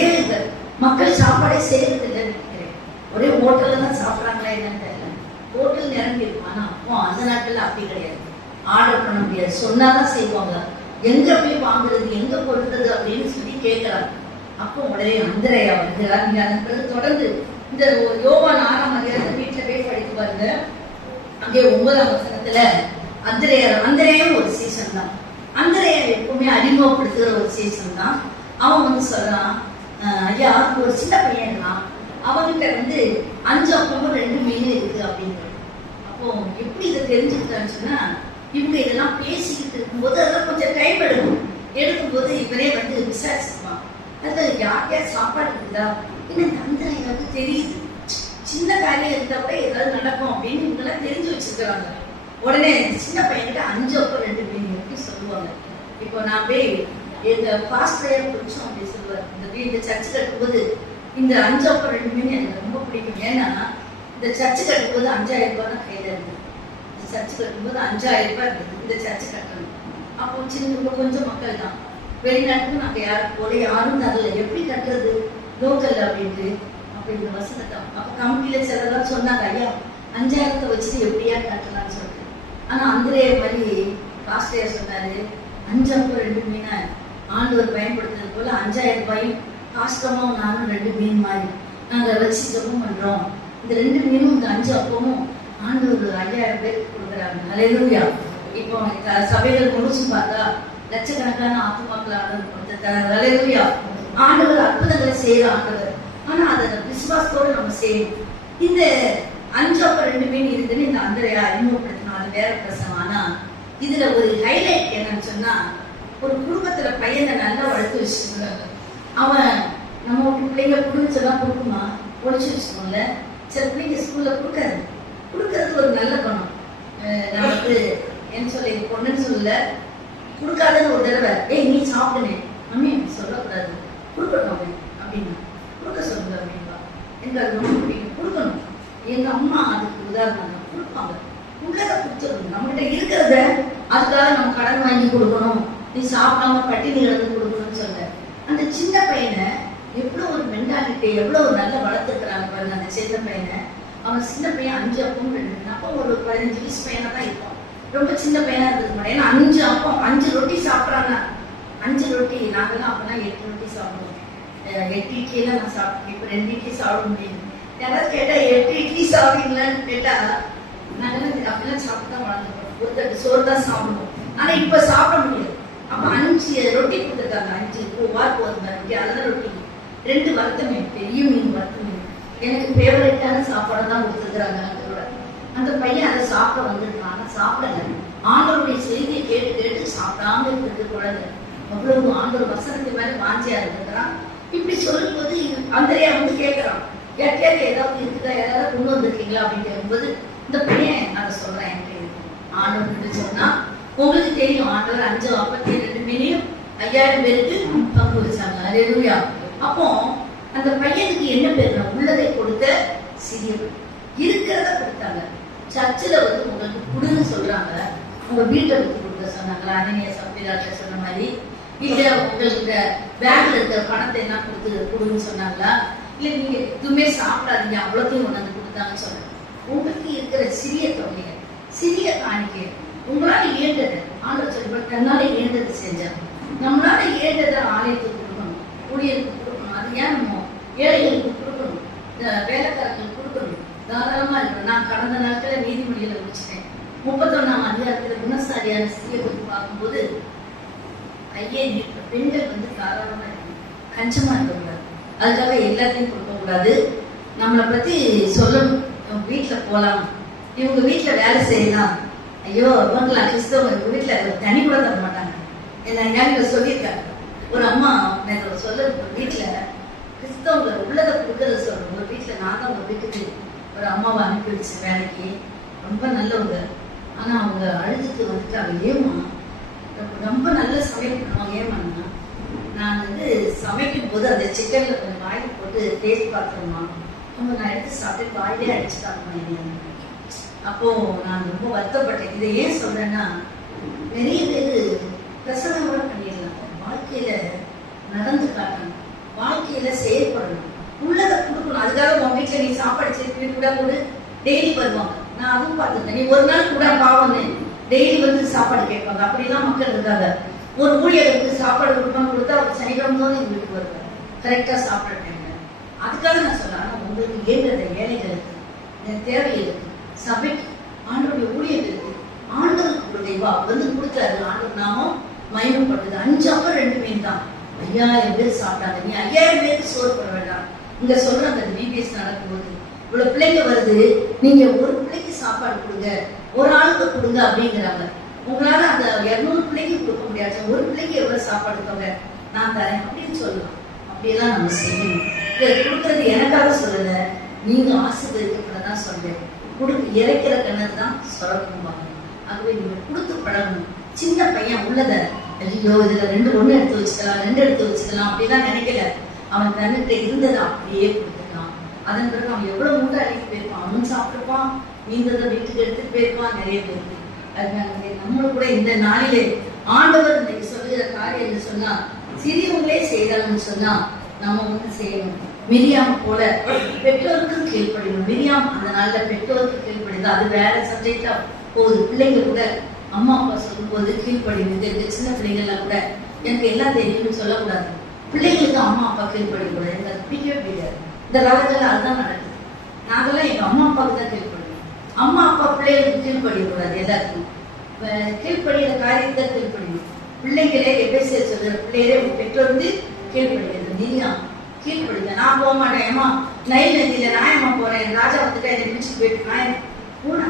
மக்கள் சாப்பாடே செய்யறது இல்லை நினைக்கிறேன். ஒரே ஹோட்டல்ல தான் சாப்பிட்றாங்களா என்னன்னு தெரியல. ஹோட்டல் நிரம்பி இருக்கும். ஆனா அப்போ அந்த நாட்கள்ல அப்படி கிடையாது. ஆர்டர் பண்ண முடியாது, சொன்னாதான் செய்வாங்க. எங்க போய் வாங்குறது, எங்க கொடுக்குறது அப்படின்னு சொல்லி கேட்கறாங்க. அப்போ உடனே அந்திரையா வருகிறார். நீங்க அதற்கு தொடர்ந்து இந்த யோவான் 6ஆம் அதிகாரத்தை வீட்டுல போய் படித்து பாருங்க. அங்கே 9ஆம் வசனத்துல அந்திரையும் ஒரு சீசன் தான். அந்திரையா எப்பவுமே அறிமுகப்படுத்துகிற ஒரு சீசன் தான். அவன் வந்து சொல்றான், ஐயா ஒரு சின்ன பையன் தான், அவன்கிட்ட வந்து 5 அப்பமும் 2 மீன் இருக்கு அப்படின்னு. அப்போ எப்படி இதை தெரிஞ்சுக்கிட்டான்னு சொன்னா, இவங்க இதெல்லாம் பேசிக்கிட்டு இருக்கும்போது அதெல்லாம் கொஞ்சம் டைம் எடுக்கும்போது இவரே வந்து விசாரிச்சுக்குவான். அது யார் சாப்பாடு இருக்குதா, இன்னும் தந்திரையாவது தெரியுது, சின்ன காரியம் இருந்தா கூட ஏதாவது நடக்கும் அப்படின்னு இவங்கெல்லாம் தெரிஞ்சு வச்சிருக்கிறாங்க. உடனே சின்ன பையன்கிட்ட 5 அப்பம் 2 மீன் எப்படி சொல்லுவாங்க. இப்போ நான் போய் எங்க பாஸ்டரையா பிடிச்சோம் அப்படின்னு சொல்லுவார். இந்த சர்ச்சு கட்டும்போது இந்த 5 அப்பம் 2 மீன் எனக்கு ரொம்ப பிடிக்கும். ஏன்னா இந்த சர்ச்சு கட்டும்போது 5000 ரூபாய் தான் கையில இருந்தது. இந்த சர்ச்சு கட்டும்போது 5000 ரூபாய் இருந்தது. இந்த சர்ச்சு கட்டணும். அப்போ சின்ன கொஞ்சம் மக்கள் தான், வெளிநாட்டுக்கு நாங்க யாரும் போல, யாரும் தரல, எப்படி கட்டுறது லோக்கல் அப்படின்ட்டு. அப்ப இந்த வசனத்தை அப்ப கமிட்டியில சிலதான் சொன்னாங்க, ஐயா 5000 வச்சுட்டு எப்படியா கட்டலாம்னு சொல்லிட்டு. ஆனா அந்திரே மாதிரி பாஸ்டர் சொன்னாரு, 5 அப்பம் 2 மீனை ஆண்டவர் பயன்படுத்துறது போல 5000 ரூபாயும் காஸ்டமும் நானும் 2 மீன் மாதிரி நாங்க வச்சு ஜெபம் பண்றோம். இந்த 2 மீனும் இந்த 5 அப்பமும் ஆண்டவர் 5000 பேருக்கு கொடுக்குறாங்க. ஹல்லேலூயா. இப்போ சபைகள் முடிச்சு பார்த்தா லட்சக்கணக்கான ஆத்துமாக்கள் ஆண்டவர் கொடுத்துட்டாங்க. ஹல்லேலூயா. ஆண்டவர் அற்புதங்களை செய்யற ஆண்டவர். ஆனா அதை விசுவாசத்தோடு நம்ம செய்யணும். இந்த 5 அப்பம் 2 மீன் இருக்குன்னு இந்த அந்திரையா அறிமுகப்படுத்தினோம், அது வேற பிரசனம். ஆனா இதுல ஒரு ஹைலைட் என்னன்னு சொன்னா, ஒரு குடும்பத்துல பையனை நல்லா வளர்த்து வச்சிருக்காங்க. அவன் நம்ம வீட்டு பிள்ளைங்க குடிச்செல்லாம் கொடுக்குமா, ஒழிச்சு வச்சுக்கோங்கள. சில பிள்ளைங்க ஸ்கூல்ல கொடுக்கறது ஒரு நல்ல குணம். நான் வந்து என்ன சொல்ல, இது பொண்ணுன்னு சொல்லல, கொடுக்காதன்னு ஒரு தடவை ஏய் நீ சாப்பிடுனேன் மம்மி சொல்லக்கூடாது, கொடுக்கணும் அப்படின்னு கொடுக்க சொல்லுங்க அப்படின்பா. எனக்கு அது ரொம்ப பிடிக்கும், கொடுக்கணும். எங்க அம்மா அதுக்கு உதாரணம் கொடுப்பாங்க, உள்ளதை கொடுத்துருக்கணும். நம்மகிட்ட இருக்கிறத அதுக்காக நம்ம கடன் வாங்கி கொடுக்கணும், நீ சாப்பிடாம பட்டினி கிடந்து கொடுக்கணும்னு சொல்ல. அந்த சின்ன பையனை எவ்வளவு ஒரு மென்டாலிட்டி, எவ்வளவு நல்லா வளர்த்துக்கிறாங்க பாருங்க அந்த சின்ன பையனை. அவன் சின்ன பையன் 5 அப்பம் 2 மீன். அப்போ ஒரு 15 வயசு பையனா தான் இருப்பான், ரொம்ப சின்ன பையனா இருந்தது மாட்டேன். ஏன்னா 5 அப்பம் 5 ரொட்டி சாப்பிட்றாங்க. 5 ரொட்டி, நாங்கெல்லாம் அப்பெல்லாம் 8 ரொட்டி சாப்பிடுவோம். 8 இட்லியெல்லாம் நான் சாப்பிட்டேன். இப்போ 2 இட்லி சாப்பிட முடியும். யாராவது கேட்டா 8 இட்லி சாப்பிடுவீங்களான்னு கேட்டா நாங்கெல்லாம் அப்படிலாம் சாப்பிட்டு தான் வளர்ந்துருக்கோம். ஒரு தட்டு சோறு தான் சாப்பிடுவோம். ஆனா இப்ப சாப்பிட முடியாது. அப்ப 5 ரொட்டி கொடுத்துருக்காங்க. 5 வார்ப்பு ஒரு ரொட்டி, அதெல்லாம் ரொட்டி 2 வறுத்த மீன், பெரிய மீன் வறுத்த மீன். எனக்கு ஃபேவரட்டான சாப்பாடு தான் கொடுத்துருக்குறாங்க. அந்த பையன் அதை சாப்பிட வந்துருக்கான், ஆனா சாப்பிடல. ஆண்டவருடைய செய்தியை கேட்டு கேட்டு சாப்பிடாம இருக்கிறது குழந்தை. அவ்வளவு ஆண்டவர் வசனத்து மேல வாஞ்சியா இருக்கிறான். இப்படி சொல்லும் போது அந்தரையா வந்து கேட்கிறான், கேட்க ஏதாவது இருக்குதா, ஏதாவது கொண்டு வந்திருக்கீங்களா அப்படின்னு கேட்கும்போது இந்த பையன் அதை சொல்றேன். ஆண்டவர் சொன்னா, உங்களுக்கு தெரியும் ஆண்டவர் 5 அப்பம் 2 மீனையும் 5000 பேருக்கு பங்கு வச்சாங்க. ஹல்லேலூயா. அப்போ அந்த பையனுக்கு என்ன பேருனா, உள்ளதை கொடுத்த சிறியவர், இருக்கிறத கொடுத்தாங்க. சர்ச்சில் வந்து உங்களுக்கு கொடுன்னு சொல்றாங்க, உங்க வீட்டை வந்து கொடுக்க சொன்னாங்களா, அனனியா சப்பீராட்ட சொன்ன மாதிரி, இல்ல உங்களுக்கு பேங்க்ல இருக்கிற பணத்தை எல்லாம் கொடுன்னு சொன்னாங்களா, இல்ல நீங்க எதுவுமே சாப்பிடாதீங்க அவ்வளோத்தையும் கொண்டாந்து கொடுத்தாங்கன்னு சொன்னாங்க. உங்களுக்கு இருக்கிற சிறிய தொகையை, சிறிய காணிக்கை, உங்களால இயன்றதை ஆண்டவர் சொல்லுவார், தன்னால இயன்றதை செஞ்சாங்க. நம்மளால இயன்றதை ஆலயத்துக்கு கொடுக்கணும், ஊழியருக்கு கொடுக்கணும். அது ஏன் நம்ம ஏழைகளுக்கு கொடுக்கணும், வேலைக்காரர்களுக்கு கொடுக்கணும், தாராளமா இருக்கணும். நான் கடந்த நாட்கள நீதிமொழியில முடிச்சிட்டேன். 31ஆம் அதிகாரத்துல குணசாலியான ஸ்திரியை பற்றி பார்க்கும்போது, ஐயே பெண்கள் வந்து தாராளமா இருக்கணும், கஞ்சமா இருக்கக்கூடாது, அதுக்காக எல்லாத்தையும் கொடுக்க கூடாது. நம்மளை பத்தி சொல்லணும், வீட்டுல போலாம், இவங்க வீட்டுல வேலை செய்யலாம், ஐயோ இவங்களா கிறிஸ்தவங்க இவங்க வீட்டுல தனி கூட தர மாட்டாங்க. என்ன சொல்லியிருக்காங்க ஒரு அம்மா, சொல்ல வீட்டுல கிறிஸ்தவங்க உள்ளதை கொடுக்கறத சொல்றோம். ஒரு வீட்டுல நான் தான் உங்க வீட்டுக்கு ஒரு அம்மாவை அனுப்பி வச்சேன் வேலைக்கு, ரொம்ப நல்லவங்க. ஆனா அவங்க அழுதுட்டு வந்துட்டாங்க, ஏமா ரொம்ப நல்ல சமையல் பண்ணுவாங்க, ஏமாண்ணா நான் வந்து சமைக்கும் போது அந்த சிக்கன்ல கொஞ்சம் வாங்கி போட்டு போட்டு டேஸ்ட் பார்த்துருமா அவங்க நான் எடுத்து சாப்பிட்டு வாயிலே அடிச்சுட்டாங்க. அப்போ நான் ரொம்ப வருத்தப்பட்டேன். இதை ஏன் சொல்றேன்னா, நிறைய பேர் பிரசங்கம் கூட பண்ணிடலாம், வாழ்க்கையில நடந்து காட்டணும், வாழ்க்கையில செயல்படணும், உள்ளதை கொடுக்கணும். அதுக்காக உன் வீட்டுல நீ சாப்பாடு சேர்த்து கூட கூட டெய்லி வருவாங்க. நான் அதுவும் பார்த்துருக்கேன். நீ ஒரு நாள் கூட பாவம்னு டெய்லி வந்து சாப்பாடு கேட்பாங்க. அப்படிலாம் மக்கள் இருக்காங்க. ஒரு ஊழியருக்கு சாப்பாடு கொடுத்தா அவர் சனிக்கிழமை தான் எங்க வீட்டுக்கு வருவார், கரெக்டா சாப்பிட்ற டைம்ல. அதுக்காக நான் சொல்றேன், ஆனா உங்களுக்கு ஏங்குற ஏழைகளுக்கு, தேவைகளுக்கு, சபைக்கு, ஆண்டோடைய ஊழியர்களுக்கு ஆண்டவருக்கு கொடுத்தா வந்து கொடுத்தாரு. ஆண்டவர் நாமும் மயமப்பட்டது. 5 அப்பம் 2 மீன் தான் 5000 பேர் சாப்பிட்டாங்க. நீ 5000 பேருக்கு சோறு போட வேண்டாம். இங்க சொல்றாங்க பிபிஎஸ் நடக்கும்போது, இவ்வளவு பிள்ளைங்க வருது, நீங்க ஒரு பிள்ளைக்கு சாப்பாடு கொடுங்க, ஒரு ஆளுக்கு கொடுங்க அப்படிங்கிறாங்க. உங்களால அந்த 200 பிள்ளைக்கு கொடுக்க முடியாது, ஒரு பிள்ளைக்கு எவ்வளவு சாப்பாடு தொகை நான் தரேன் அப்படின்னு சொல்லலாம். அப்படியெல்லாம் நம்ம செய்யணும். இதை கொடுக்கறது எனக்காக சொல்லல, நீங்க ஆசீர்வதிக்கப்படதான் சொல்றேன். இறைக்கிற கிணறு தான் சுரக்கும்பாங்க. ஆகவே நீங்க கொடுத்து பழகணும். சின்ன பையன் உள்ளத ஐயோ இதுல 1 எடுத்து வச்சுக்கலாம், 2 எடுத்து வச்சுக்கலாம் அப்படிலாம் நினைக்கல. அவன் தன்னிட்ட இருந்ததை அப்படியே கொடுத்துக்கலாம். அதன் பிறகு அவன் எவ்வளவு மூட்டை அழைத்து போயிருப்பான், அவனும் சாப்பிட்டுருப்பான், நீந்ததை வீட்டுக்கு எடுத்துட்டு போயிருப்பான். நிறைய பேருக்கு அதனால நம்மளும் கூட இந்த நாளிலே ஆண்டவர் இன்னைக்கு சொல்லுகிற காரியம் சொன்னா, சிறியவங்களே செய்யறாங்கன்னு சொன்னா நம்ம வந்து செய்யணும். மிரியாம போல பெற்றோருக்கும் கீழ்ப்படியும். மிரியாம் அந்த நாள்ல பெற்றோருக்கு கீழ்ப்படிது. அது வேற சப்ஜெக்டா போகுது. பிள்ளைங்க கூட அம்மா அப்பா சொல்லும் போது கீழ்ப்படியும். சின்ன பிள்ளைங்கள்லாம் கூட எனக்கு எல்லாம் தெரியும்னு சொல்லக்கூடாது. பிள்ளைங்களுக்கு அம்மா அப்பா கீழ்ப்படிக்கூடாது. எனக்கு அது பிடிக்கவே பிடிக்காது. இந்த காலத்துல அதுதான் நடக்குது. நாங்கெல்லாம் எங்க அம்மா அப்பாவுக்கு தான் கீழ்ப்படியும். அம்மா அப்பா பிள்ளைகளுக்கு கீழ்ப்படியக்கூடாது. எல்லாருக்கும் கீழ்ப்படிகிற காரியத்தை கீழ்ப்படியும். பிள்ளைங்களே எபேசியர் சொல்ற பிள்ளைகளே பெற்றோர் வந்து கீழ்ப்படுகிறது. நீயா கீழ்ப்படுங்க. நான் போக மாட்டேன், ஏமா நைல் நதியில நான் ஏமா போறேன், ராஜா வந்துட்டு என்னை பிடிச்சு போயிட்டு நான் போனா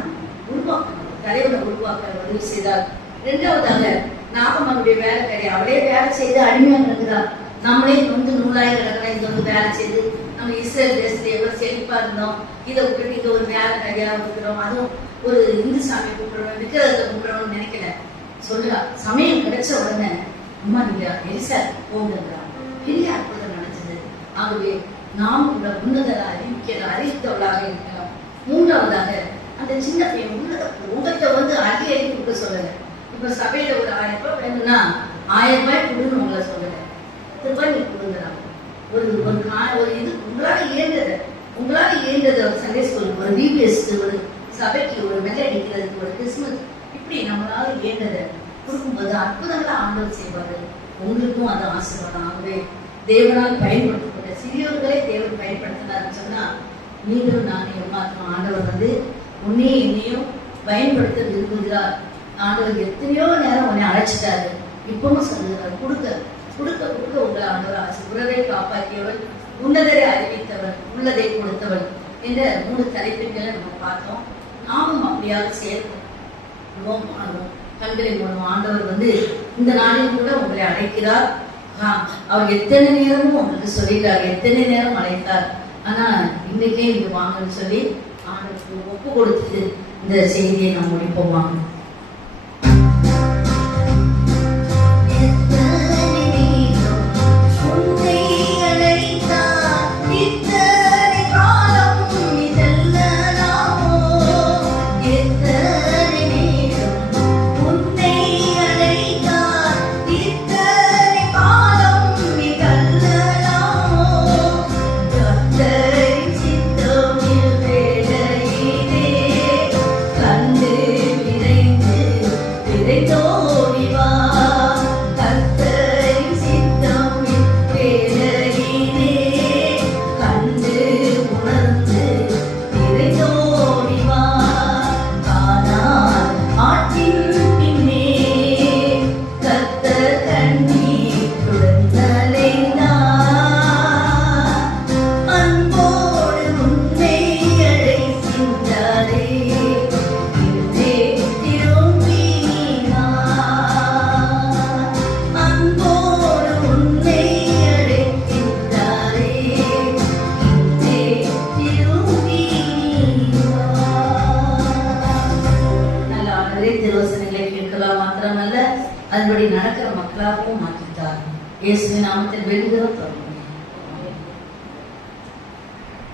உருவாக்கணும். தலைவனை உருவாக்க உதவி செய்தால். 2வதாக நாகம்மனுடைய வேலைக்காரி, அவளே வேலை செய்து அடிமையா கிடக்குறா. நம்மளே வந்து நூலாய் கிடக்கிறோம். இங்க வந்து வேலை செய்து நம்ம இஸ்ரேல் தேசத்துல எவ்வளவு செழிப்பா இருந்தோம், இதை விட்டுட்டு இங்க ஒரு வேலைக்காரியா இருக்கிறோம். அதுவும் ஒரு இந்து சாமி கூப்பிடுறோம், விக்கிரகத்தை கூப்பிடுறோம்னு நினைக்கல. சொல்றா, சமயம் கிடைச்ச உடனே அம்மா நீங்க எரிசா போங்கிறான். பெரிய அற்புதம் நடந்தது. ஆகவே நாம் உள்ள உன்னதரை அறிவித்தவளாக இருக்கலாம். 3வதாக அந்த சின்ன பையன் உங்கள்கிட்ட வந்து அள்ளி கொடுக்க சொல்லல. இப்ப சபையில ஒரு 1000 ரூபாய் வேணும்னா 1000 ரூபாய் கொடுன்னு உங்களை சொல்லல, 10 ரூபாய் நீ கொடுங்கலாம். ஒரு இது உங்களால இயன்றத ஒரு சண்டே ஸ்கூலுக்கு, ஒரு பிபிஎஸ்க்கு, ஒரு சபைக்கு, ஒரு மெல்ல அடிக்கிறதுக்கு, ஒரு கிறிஸ்துமஸ், இப்படி நம்மளால இயன்றதை கொடுக்கும்போது அற்புதங்களா ஆண்டவர் செய்வாரு. உங்களுக்கும் அது ஆசீர்வாதம். ஆகவே தேவனால் பயன்படுத்தப்பட்ட சிறியவர்களே தேவன் பயன்படுத்தினார்னு சொன்னா, நீங்களும் நானும் ஏமாற்றணும். ஆண்டவர் வந்து உன்னையும் என்னையும் பயன்படுத்த விரும்புகிறார். ஆண்டவர் எத்தனையோ நேரம் உன்னை அழைச்சிட்டாரு, இப்பவும் சொல்லுகிறார். கொடுக்க கொடுக்க கொடுக்க உங்களை ஆண்டவர் ஆசை. உறவை காப்பாற்றியவள், உன்னதரை அறிவித்தவள், உள்ளதை கொடுத்தவள் என்ற 3 தலைப்புகளை நம்ம பார்த்தோம். நாமும் அப்படியாக செயல்படுவோம், கண்களை மூலம் ஆண்டவர் வந்து இந்த நாளில் கூட உங்களை அழைக்கிறார். அவர் எத்தனை நேரமும் உங்களுக்கு சொல்லிட்டார், எத்தனை நேரம் அழைத்தார். ஆனா இன்னைக்கே இங்க வாங்கன்னு சொல்லி ஆண்டவருக்கு ஒப்பு கொடுத்துட்டு இந்த செய்தியை நாம் முடிப்போம். வாங்க. அதன்படி நடக்கிற மக்களாகவும் மாற்றிட்டார். இயேசுவின் நாமத்தில் வேண்டுகிறோம்.